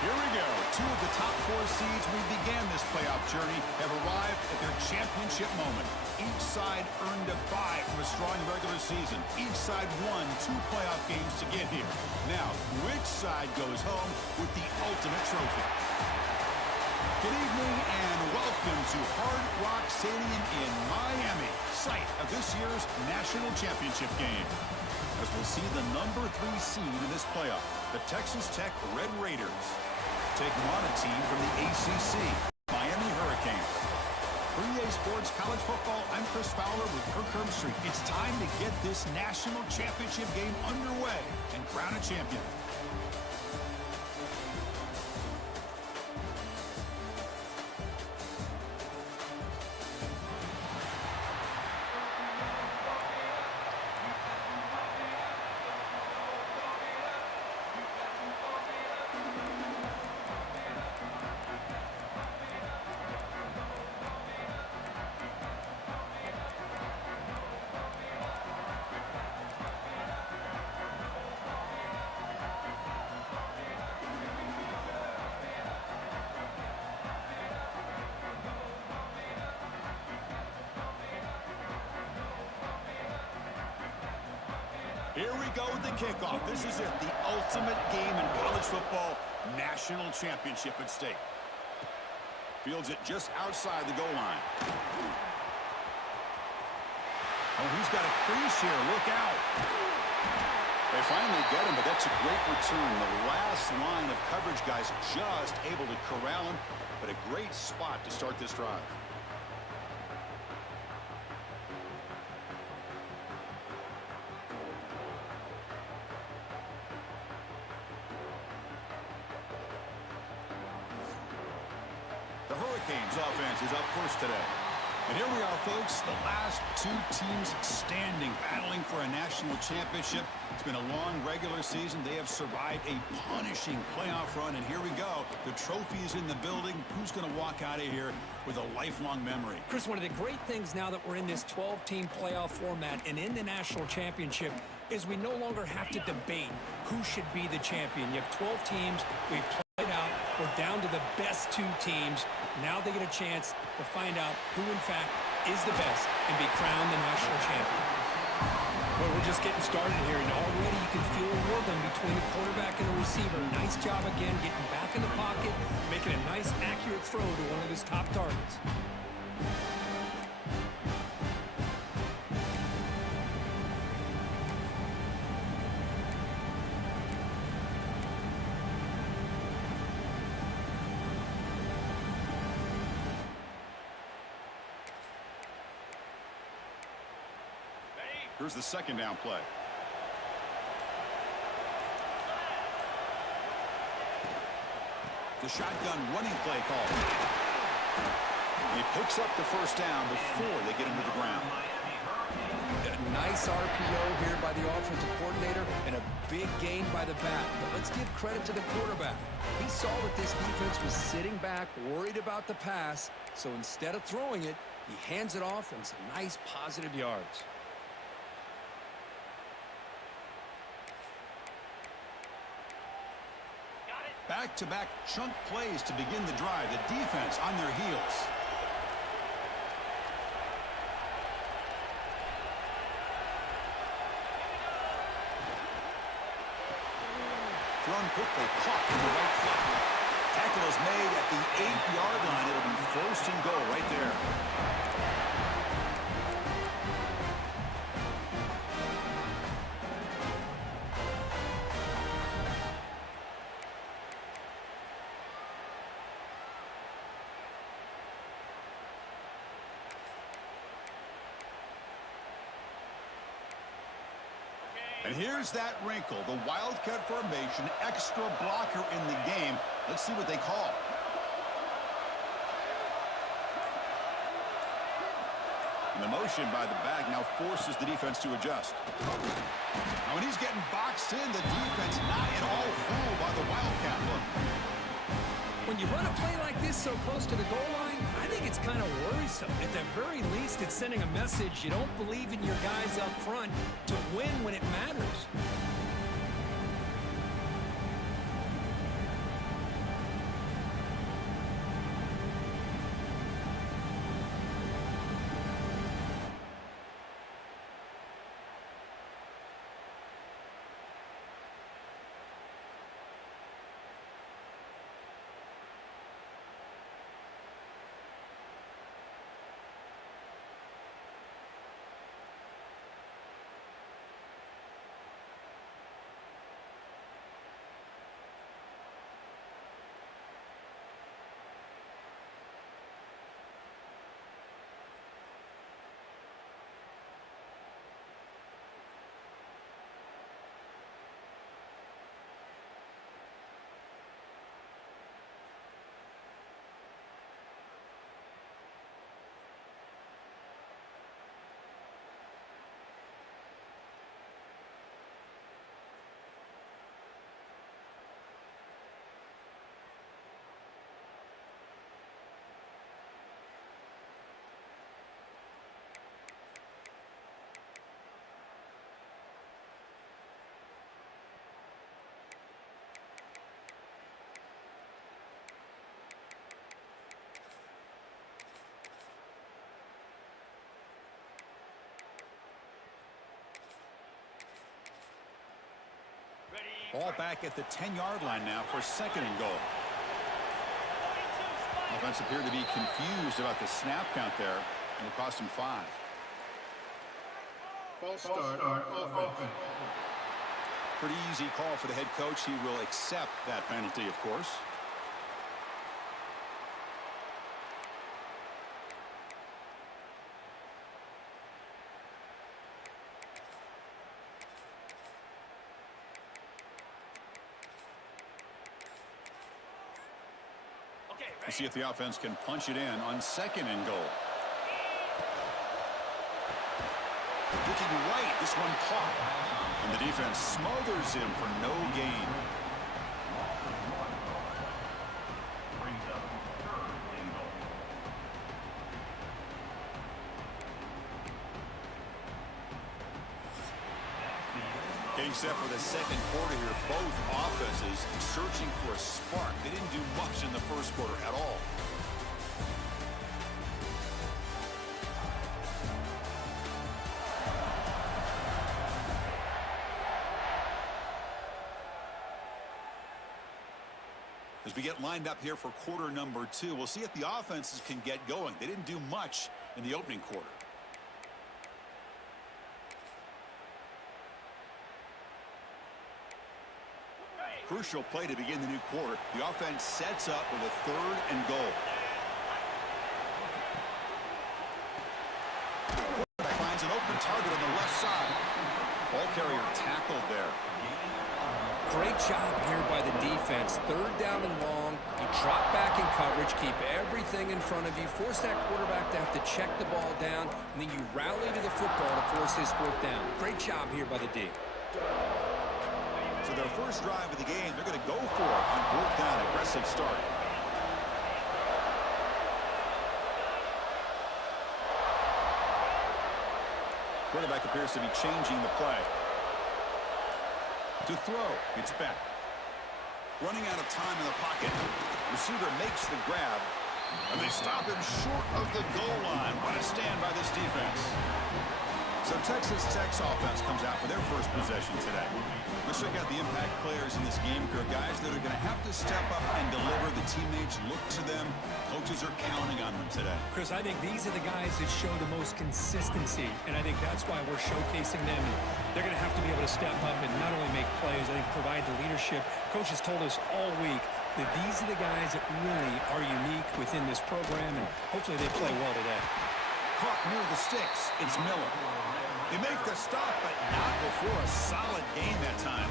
Here we go. Two of the top 4 seeds we began this playoff journey have arrived at their championship moment. Each side earned a bye from a strong regular season. Each side won 2 playoff games to get here. Now, which side goes home with the ultimate trophy? Good evening and welcome to Hard Rock Stadium in Miami, site of this year's national championship game. As we'll see the number 3 seed in this playoff, the Texas Tech Red Raiders taking on a team from the ACC, Miami Hurricanes. For EA Sports College Football, I'm Chris Fowler with Kirk Herbstreit. It's time to get this national championship game underway and crown a champion. Here we go with the kickoff. This is it, the ultimate game in college football, national championship at stake. Fields it just outside the goal line. Oh, he's got a crease here. Look out. They finally get him, but that's a great return. The last line of coverage guys just able to corral him, but a great spot to start this drive. The Hurricanes offense is up first today. And here we are, folks, the last 2 teams standing, battling for a national championship. It's been a long regular season. They have survived a punishing playoff run, and here we go. The trophy is in the building. Who's going to walk out of here with a lifelong memory? Chris, one of the great things now that we're in this 12-team playoff format and in the national championship is we no longer have to debate who should be the champion. You have 12 teams. We've played out. We're down to the best 2 teams. Now they get a chance to find out who, in fact, is the best and be crowned the national champion. Well, we're just getting started here, and already you can feel a rhythm between the quarterback and the receiver. Nice job again getting back in the pocket, making a nice, accurate throw to one of his top targets. Here's the second down play. The shotgun running play call. He picks up the first down before they get him to the ground. A nice RPO here by the offensive coordinator and a big gain by the back. But let's give credit to the quarterback. He saw that this defense was sitting back, worried about the pass. So instead of throwing it, he hands it off and some nice positive yards. Back-to-back chunk plays to begin the drive. The defense on their heels. Thrown quickly, caught in the right foot. Tackle is made at the 8-yard line. It'll be first and goal right there. And here's that wrinkle, the wildcat formation, extra blocker in the game. Let's see what they call. And the motion by the back now forces the defense to adjust. Now when he's getting boxed in, the defense not at all fooled by the wildcat look. When you run a play like this so close to the goal line, I think it's kind of worrisome. At the very least, it's sending a message you don't believe in your guys up front to win when it matters. Ball back at the 10-yard line now for 2nd and goal. Offense appeared to be confused about the snap count there, and it cost him 5. False start on offense. Pretty easy call for the head coach. He will accept that penalty, of course. We'll see if the offense can punch it in on 2nd and goal. Looking right, this one caught. And the defense smothers him for no gain. Brings up 3rd and goal. Getting set for the 2nd quarter here. Both offenses searching for a spark. They didn't do much in the 1st quarter at all. As we get lined up here for quarter number 2, we'll see if the offenses can get going. They didn't do much in the opening quarter. Crucial play to begin the new quarter. The offense sets up with a 3rd and goal. Quarterback finds an open target on the left side. Ball carrier tackled there. Great job here by the defense. 3rd down and long. You drop back in coverage, keep everything in front of you, force that quarterback to have to check the ball down, and then you rally to the football to force his 4th down. Great job here by the D. So their first drive of the game, they're going to go for it on 4th down. Aggressive start. Quarterback appears to be changing the play. To throw, it's back. Running out of time in the pocket. Receiver makes the grab, and they stop him short of the goal line. What a stand by this defense. So Texas Tech's offense comes out for their first possession today. Let's check out the impact players in this game here, guys that are going to have to step up and deliver. The teammates look to them. Coaches are counting on them today. Chris, I think these are the guys that show the most consistency, and I think that's why we're showcasing them. They're going to have to be able to step up and not only make plays, I think provide the leadership. Coach has told us all week that these are the guys that really are unique within this program, and hopefully they play well today. Caught near the sticks. It's Miller. They make the stop, but not before a solid gain that time.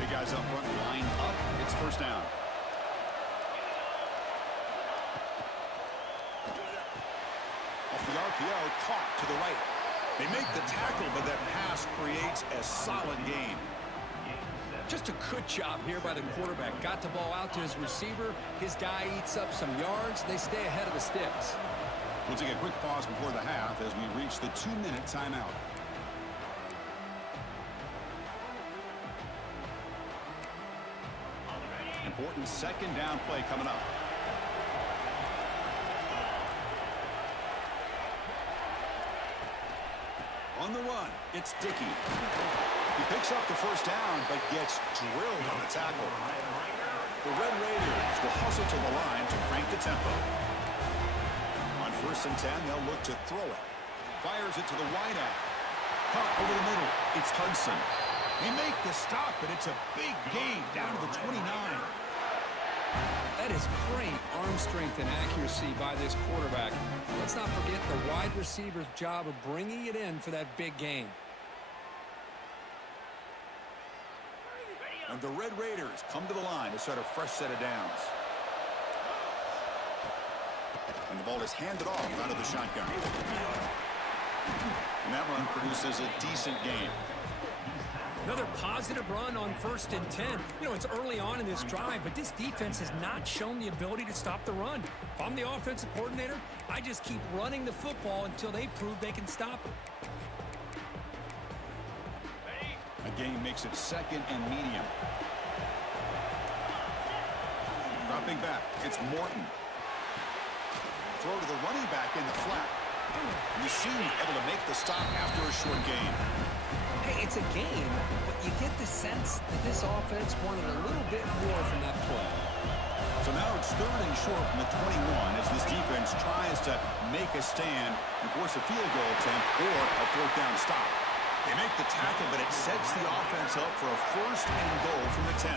Big guys up front line up. It's 1st down. Off the RPO, caught to the right. They make the tackle, but that pass creates a solid gain. Just a good job here by the quarterback. Got the ball out to his receiver. His guy eats up some yards. They stay ahead of the sticks. We'll take a quick pause before the half as we reach the 2-minute timeout. Important 2nd down play coming up. On the run, it's Dickey. He picks up the 1st down, but gets drilled on the tackle. The Red Raiders will hustle to the line to crank the tempo. On 1st and 10, they'll look to throw it. Fires it to the wideout. Caught over the middle. It's Hudson. They make the stop, but it's a big gain down to the 29. That is great arm strength and accuracy by this quarterback. Let's not forget the wide receiver's job of bringing it in for that big gain. And the Red Raiders come to the line to start a fresh set of downs. And the ball is handed off out of the shotgun. And that run produces a decent gain. Another positive run on 1st and 10. You know, it's early on in this drive, but this defense has not shown the ability to stop the run. If I'm the offensive coordinator, I just keep running the football until they prove they can stop it. A gain makes it 2nd and medium. Dropping back, it's Morton. Throw to the running back in the flat. And you seem able to make the stop after a short gain. Hey, it's a game, but you get the sense that this offense wanted a little bit more from that play. So now it's 3rd and short from the 21 as this defense tries to make a stand and force a field goal attempt or a 4th down stop. They make the tackle, but it sets the offense up for a 1st and goal from the 10.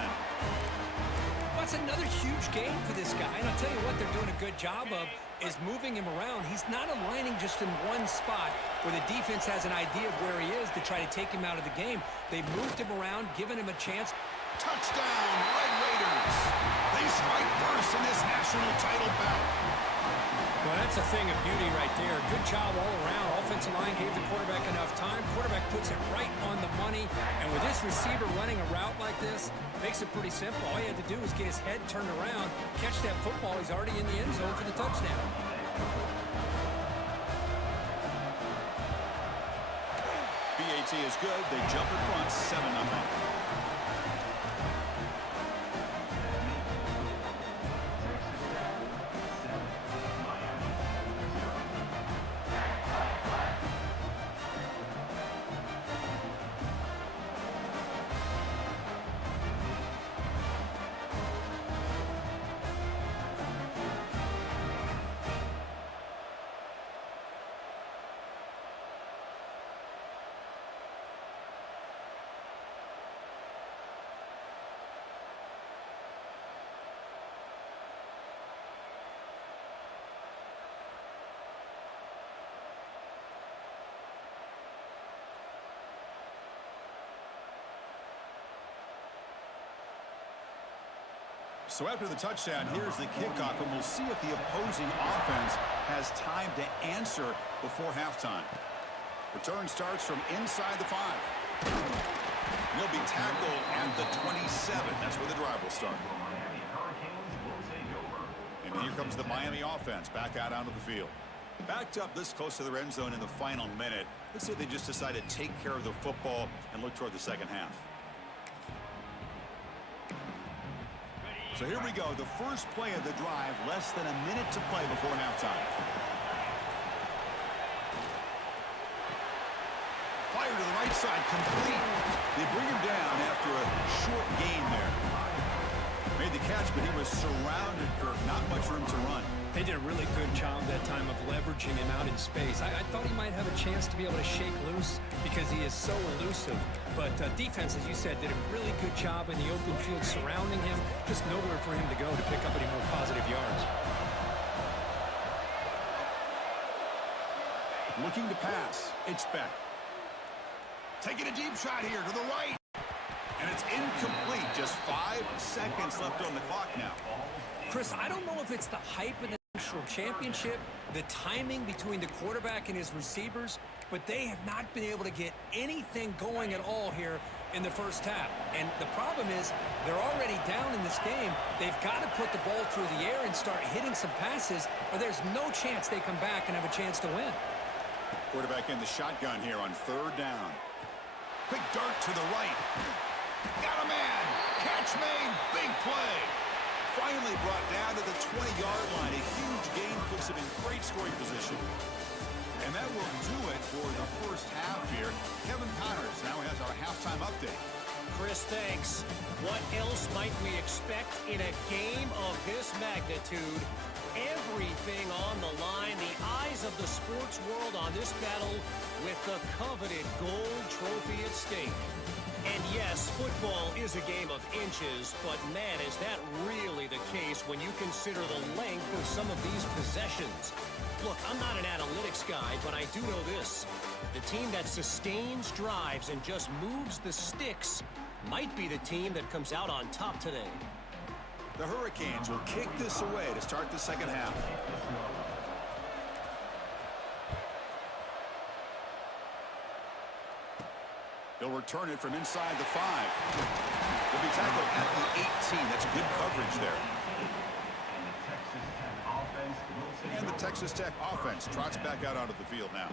That's another huge game for this guy, and I'll tell you what they're doing a good job of is moving him around. He's not aligning just in one spot where the defense has an idea of where he is to try to take him out of the game. They've moved him around, given him a chance. Touchdown, Red Raiders! They strike first in this national title bout. Well, that's a thing of beauty right there. Good job all around. Offensive line gave the quarterback enough time. Quarterback puts it right on the money. And with this receiver running a route like this, makes it pretty simple. All he had to do was get his head turned around, catch that football. He's already in the end zone for the touchdown. BAT is good. They jump in front, 7-0. So after the touchdown, here's the kickoff, and we'll see if the opposing offense has time to answer before halftime. Return starts from inside the 5. He'll be tackled at the 27. That's where the drive will start. And here comes the Miami offense back out onto the field. Backed up this close to the end zone in the final minute. Let's see if they just decide to take care of the football and look toward the second half. So here we go, the first play of the drive, less than a minute to play before halftime. Fire to the right side, complete. They bring him down after a short gain there. Made the catch, but he was surrounded, Kirk. Not much room to run. They did a really good job that time of leveraging him out in space. I thought he might have a chance to be able to shake loose because he is so elusive. But defense, as you said, did a really good job in the open field surrounding him. Just nowhere for him to go to pick up any more positive yards. Looking to pass. It's Beck. Taking a deep shot here to the right. And it's incomplete. Just 5 seconds left on the clock now. Chris, I don't know if it's the hype of the national championship, the timing between the quarterback and his receivers, but they have not been able to get anything going at all here in the first half. And the problem is they're already down in this game. They've got to put the ball through the air and start hitting some passes, or there's no chance they come back and have a chance to win. Quarterback in the shotgun here on 3rd down. Quick dart to the right. Got a man. Catch made. Big play. Finally brought down to the 20-yard line. A huge gain puts him in great scoring position. And that will do it for the first half here. Kevin Connors now has our halftime update. Chris, thanks. What else might we expect in a game of this magnitude? Everything on the line. The eyes of the sports world on this battle with the coveted gold trophy at stake. And yes, football is a game of inches, but man, is that really the case when you consider the length of some of these possessions. Look, I'm not an analytics guy, but I do know this. The team that sustains drives and just moves the sticks might be the team that comes out on top today. The Hurricanes will kick this away to start the second half. They'll return it from inside the 5. They'll be tackled at the 18. That's good coverage there. And the Texas Tech offense trots back out onto the field now.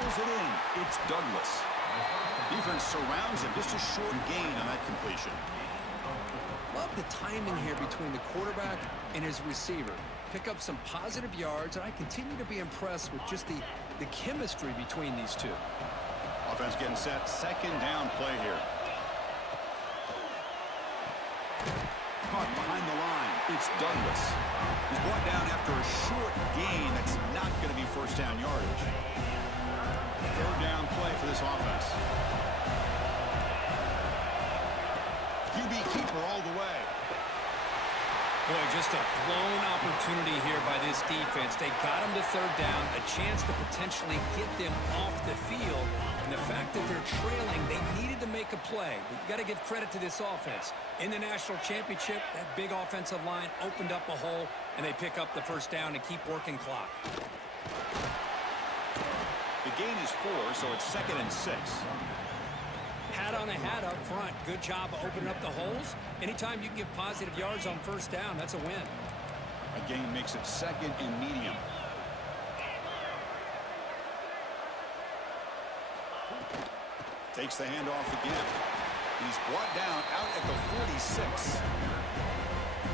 pulls it in. It's Douglas. Defense surrounds him. Just a short gain on that completion. Love the timing here between the quarterback and his receiver. Pick up some positive yards, and I continue to be impressed with just the chemistry between these two. Offense getting set. Second down play here. Caught behind the line. It's Douglas. He's brought down after a short gain. That's not going to be first down yardage. Third down play for this offense. QB keeper all the way. Boy, just a blown opportunity here by this defense. They got him to third down, a chance to potentially get them off the field. And the fact that they're trailing, they needed to make a play. But you got to give credit to this offense. In the national championship, that big offensive line opened up a hole, and they pick up the first down and keep working clock. The gain is 4, so it's 2nd and 6. Hat on a hat up front. Good job of opening up the holes. Anytime you can get positive yards on first down, that's a win. A gain makes it 2nd and medium. Takes the handoff again. He's brought down out at the 46.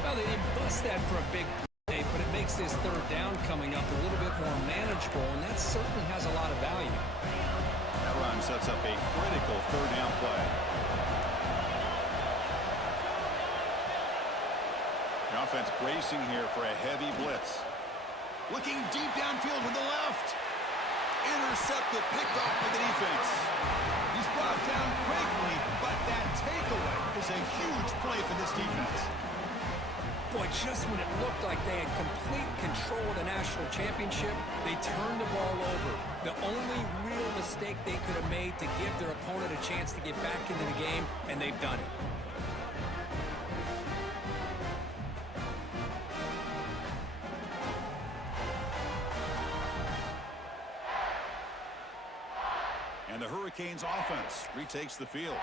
Well, they didn't bust that for a big play, but it makes this third down coming up a little bit more manageable, and that certainly has a lot of value. That run sets up a critical third down play. The offense bracing here for a heavy blitz. Looking deep downfield with the left. Intercepted, picked off by the defense. He's brought down quickly, but that takeaway is a huge play for this defense. Boy, just when it looked like they had complete control of the national championship, they turned the ball over. The only real mistake they could have made to give their opponent a chance to get back into the game, and they've done it. And the Hurricanes offense retakes the field.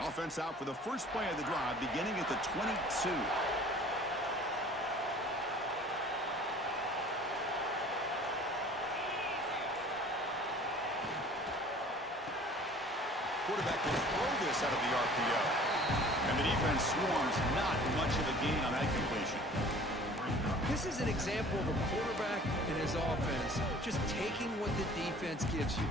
Offense out for the first play of the drive, beginning at the 22. Quarterback will throw this out of the RPO. And the defense swarms, not much of a gain on that completion. This is an example of a quarterback and his offense just taking what the defense gives you.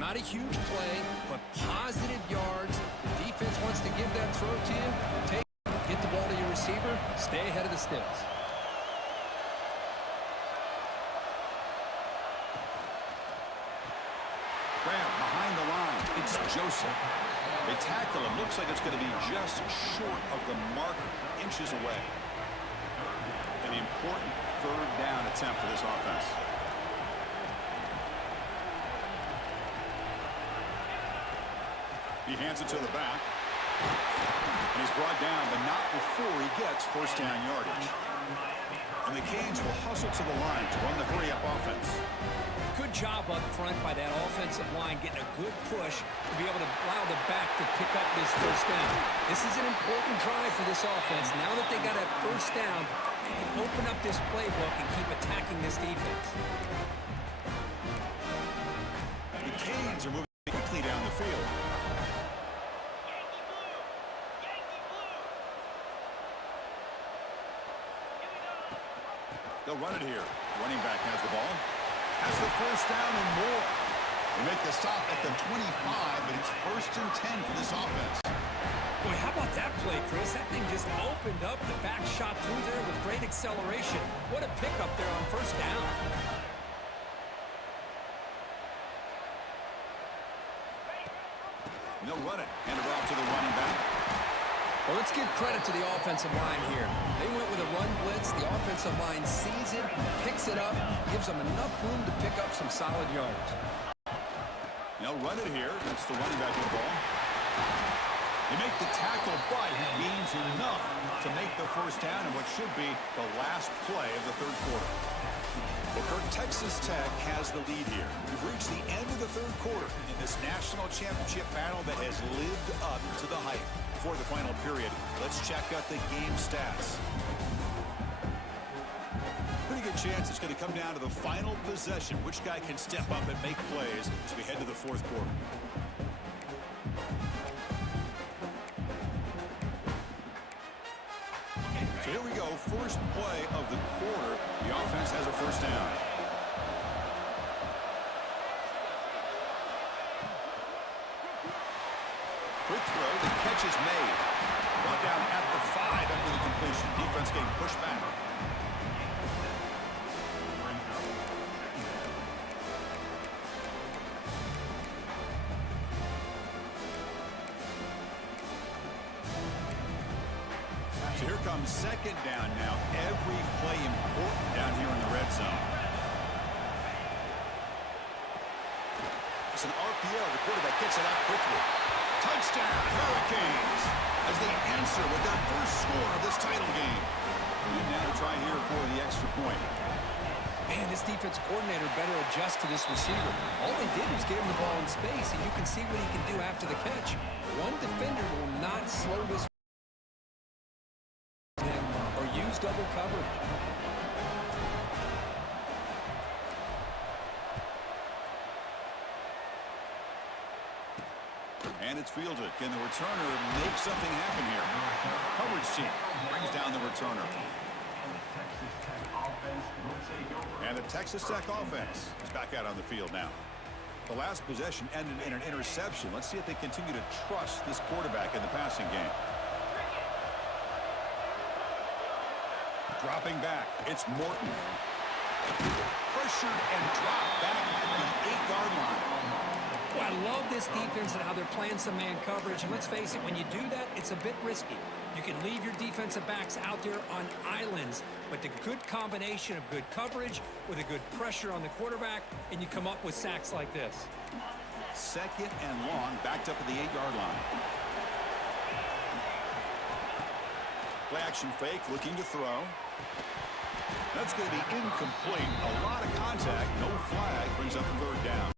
Not a huge play, but positive yards. The defense wants to give that throw to you. Take it, get the ball to your receiver, stay ahead of the sticks. Grab behind the line. It's Joseph. They tackle him. Looks like it's going to be just short of the mark, inches away. An important third down attempt for this offense. He hands it to the back. And he's brought down, but not before he gets first down yardage. And the Canes will hustle to the line to run the hurry-up offense. Good job up front by that offensive line, getting a good push to be able to allow the back to pick up this first down. This is an important drive for this offense. Now that they got a first down, they can open up this playbook and keep attacking this defense. The Canes are moving quickly down the field. They'll run it here. Running back has the ball. Has the first down and more. They make the stop at the 25, but it's 1st and 10 for this offense. Boy, how about that play, Chris? That thing just opened up. The back shot through there with great acceleration. What a pickup there on first down. And they'll run it. Hand it off to the running back. Well, let's give credit to the offensive line here. They went with a run blitz. The offensive line sees it, picks it up, gives them enough room to pick up some solid yards. They'll run it here. That's the running back with the ball. They make the tackle, but he gains enough to make the first down in what should be the last play of the third quarter. Well, Kirk, Texas Tech has the lead here. We've reached the end of the third quarter in this national championship battle that has lived up to the hype. Before the final period, let's check out the game stats. Pretty good good chance it's going to come down to the final possession. Which guy can step up and make plays as we head to the fourth quarter? So here we go. First play of the quarter. The offense has a first down. Quick throw. The catch is made. Brought down at the 5 after the completion. Defense getting pushed back. So here comes second down now. Every play important down here in the red zone. It's an RPO. The quarterback gets it out quickly. Touchdown, Hurricanes, as they answer with their first score of this title game. And now to try here for the extra point. Man, this defense coordinator better adjust to this receiver. All they did was get him the ball in space, and you can see what he can do after the catch. One defender will not slow this or use double coverage. And it's fielded. Can the returner make something happen here? Coverage team brings down the returner. And the Texas Tech offense is back out on the field now. The last possession ended in an interception. Let's see if they continue to trust this quarterback in the passing game. Dropping back. It's Morton. Pressured and dropped back at the 8-yard line. Well, I love this defense and how they're playing some man coverage. And let's face it, when you do that, it's a bit risky. You can leave your defensive backs out there on islands, but the good combination of good coverage with a good pressure on the quarterback, and you come up with sacks like this. Second and long, backed up at the 8-yard line. Play action fake, looking to throw. That's going to be incomplete. A lot of contact, no flag, brings up the third down.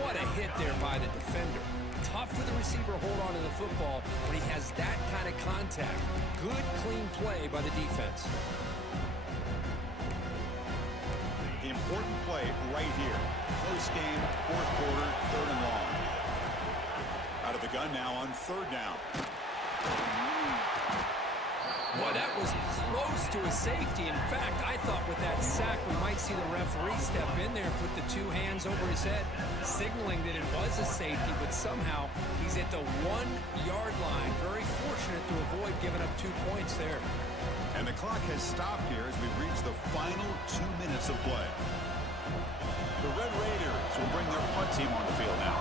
What a hit there by the defender. Tough for the receiver to hold on to the football when he has that kind of contact. Good, clean play by the defense. Important play right here. Close game, fourth quarter, third and long. Out of the gun now on third down. Boy, that was close to a safety. In fact, I thought with that sack we might see the referee step in there and put the two hands over his head, signaling that it was a safety, but somehow he's at the 1-yard line. Very fortunate to avoid giving up 2 points there. And the clock has stopped here as we reach the final 2 minutes of play. The Red Raiders will bring their punt team on the field now.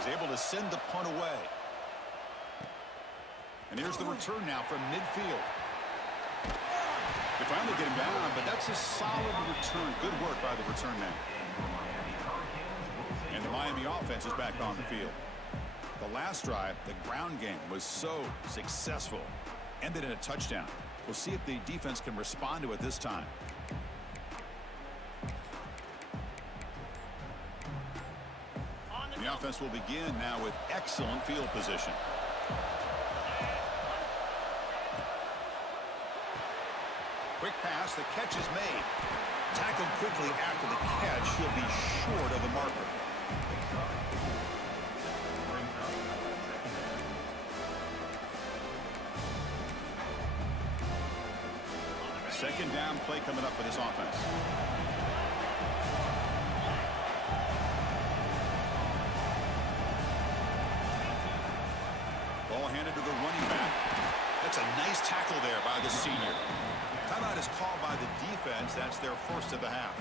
He's able to send the punt away. And here's the return now from midfield. They finally get him down, but that's a solid return. Good work by the return man. And the Miami offense is back on the field. The last drive, the ground game was so successful. Ended in a touchdown. We'll see if the defense can respond to it this time. The offense will begin now with excellent field position. Quick pass, the catch is made. Tackled quickly after the catch. He'll be short of the marker. Second down play coming up for this offense. Ball handed to the running back. That's a nice tackle there by the senior. Timeout is called by the defense. That's their first of the half.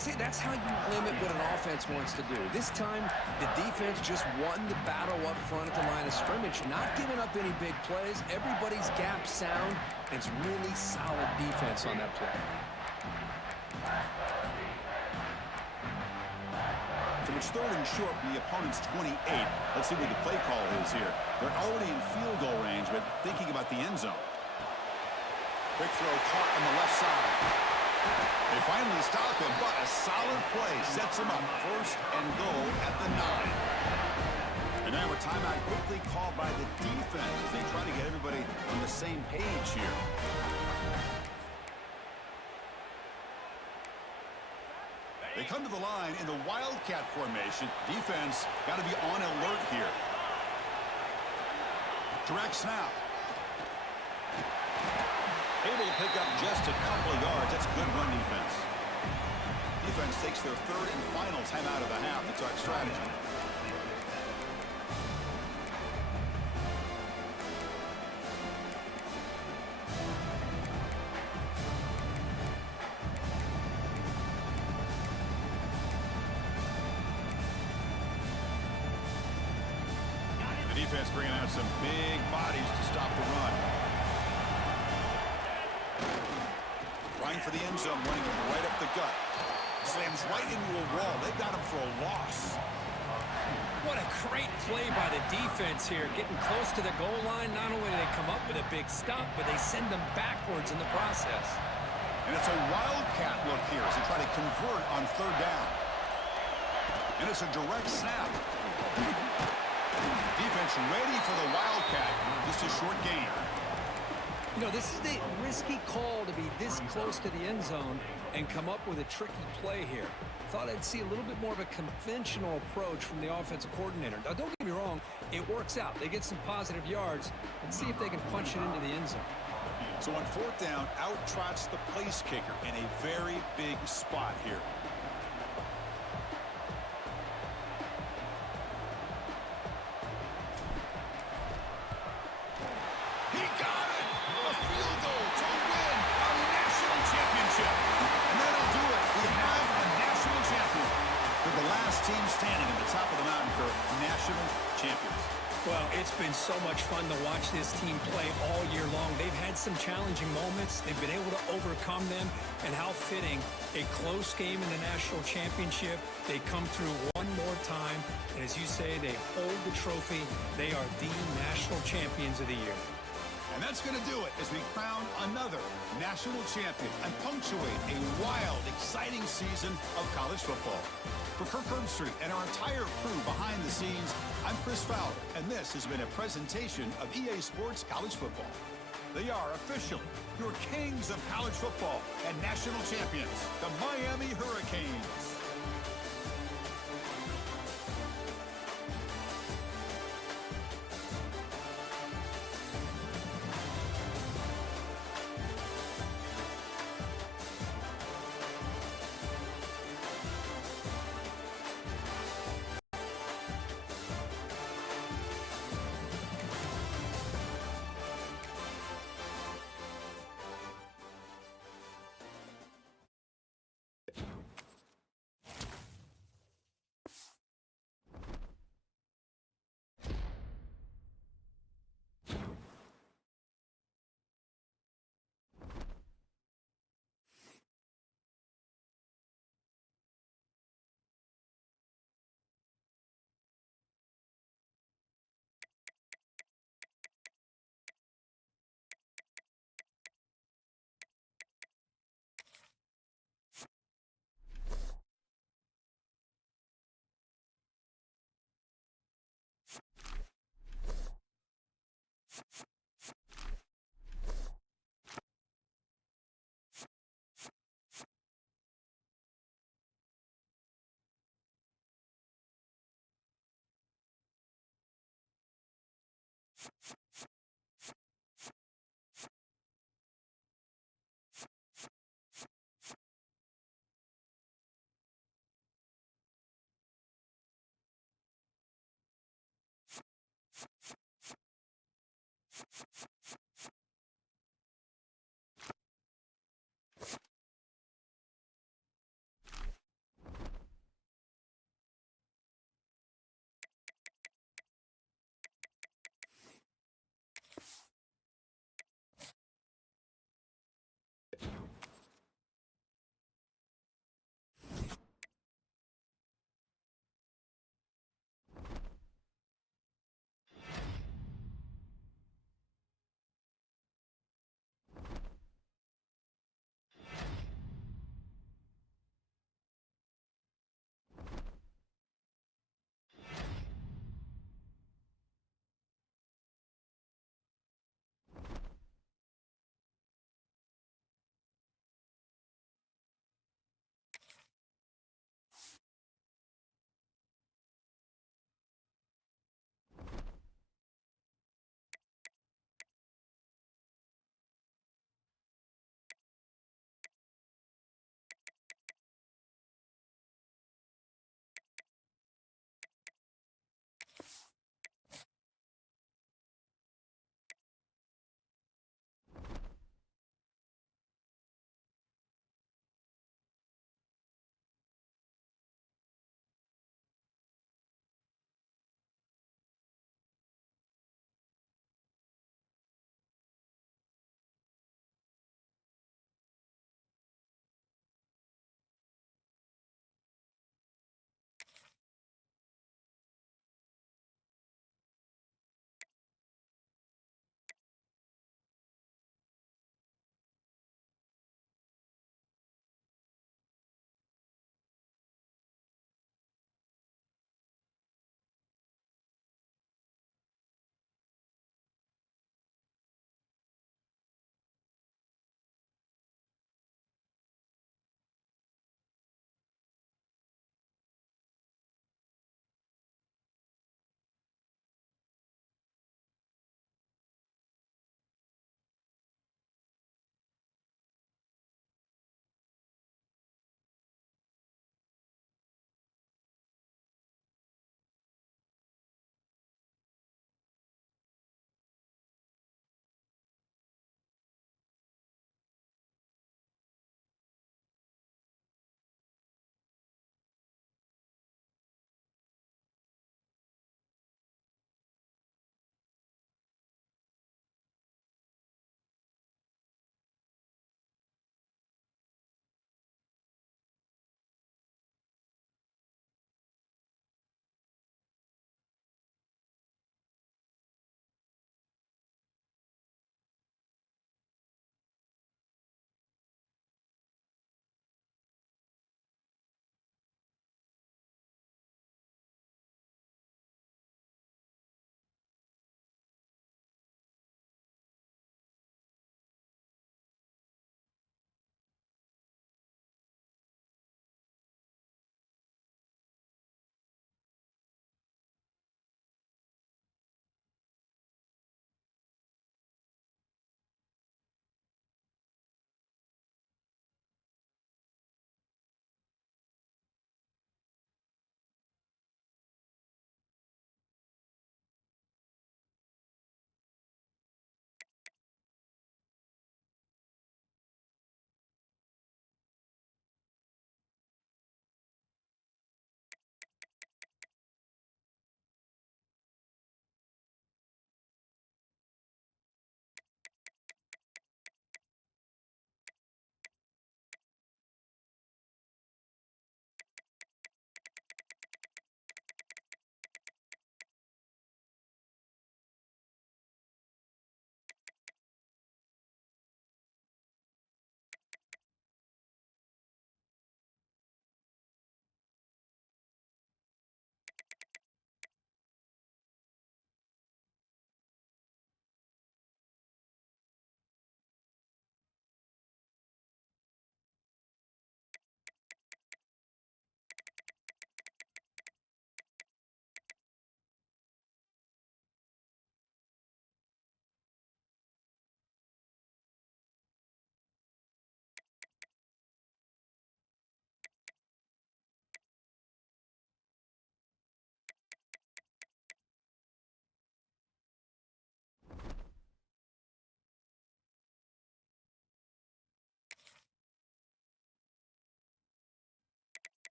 See, that's how you limit what an offense wants to do. This time, the defense just won the battle up front at the line of scrimmage, not giving up any big plays. Everybody's gap sound. It's really solid defense on that play. So it's third and short from the opponent's 28. Let's see what the play call is here. They're already in field goal range, but thinking about the end zone. Quick throw caught on the left side. They finally stop him, but a solid play sets him up. First and goal at the 9. And now a timeout quickly called by the defense as they try to get everybody on the same page here. They come to the line in the Wildcat formation. Defense got to be on alert here. Direct snap. Able to pick up just a couple of yards. That's good run defense. Defense takes their third and final timeout of the half to talk strategy. The defense bringing out some big bodies to stop the run. Running for the end zone, running him right up the gut. Slams right into a wall. They got him for a loss. What a great play by the defense here. Getting close to the goal line, not only do they come up with a big stop, but they send them backwards in the process. And it's a Wildcat look here as they try to convert on third down. And it's a direct snap. Defense ready for the Wildcat. Just a short gain. You know, this is a risky call to be this close to the end zone and come up with a tricky play here. Thought I'd see a little bit more of a conventional approach from the offensive coordinator. Now, don't get me wrong, it works out. They get some positive yards. Let's see if they can punch it into the end zone. So on fourth down, out trots the place kicker in a very big spot here. He got it! A field goal to win a national championship. And that'll do it. We have a national champion. They're the last team standing at the top of the mountain for national champions. Well, it's been so much fun to watch this team play all year long. They've had some challenging moments. They've been able to overcome them. And how fitting, a close game in the national championship. They come through one more time. And as you say, they hold the trophy. They are the national champions of the year. And that's going to do it as we crown another national champion and punctuate a wild, exciting season of college football. For Kirk Herbstreit and our entire crew behind the scenes, I'm Chris Fowler, and this has been a presentation of EA Sports College Football. They are officially your kings of college football and national champions, the Miami Hurricanes.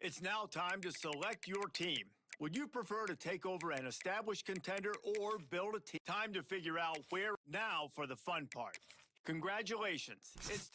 It's now time to select your team. Would you prefer to take over an established contender or build a team? Time to figure out where now for the fun part. Congratulations. It's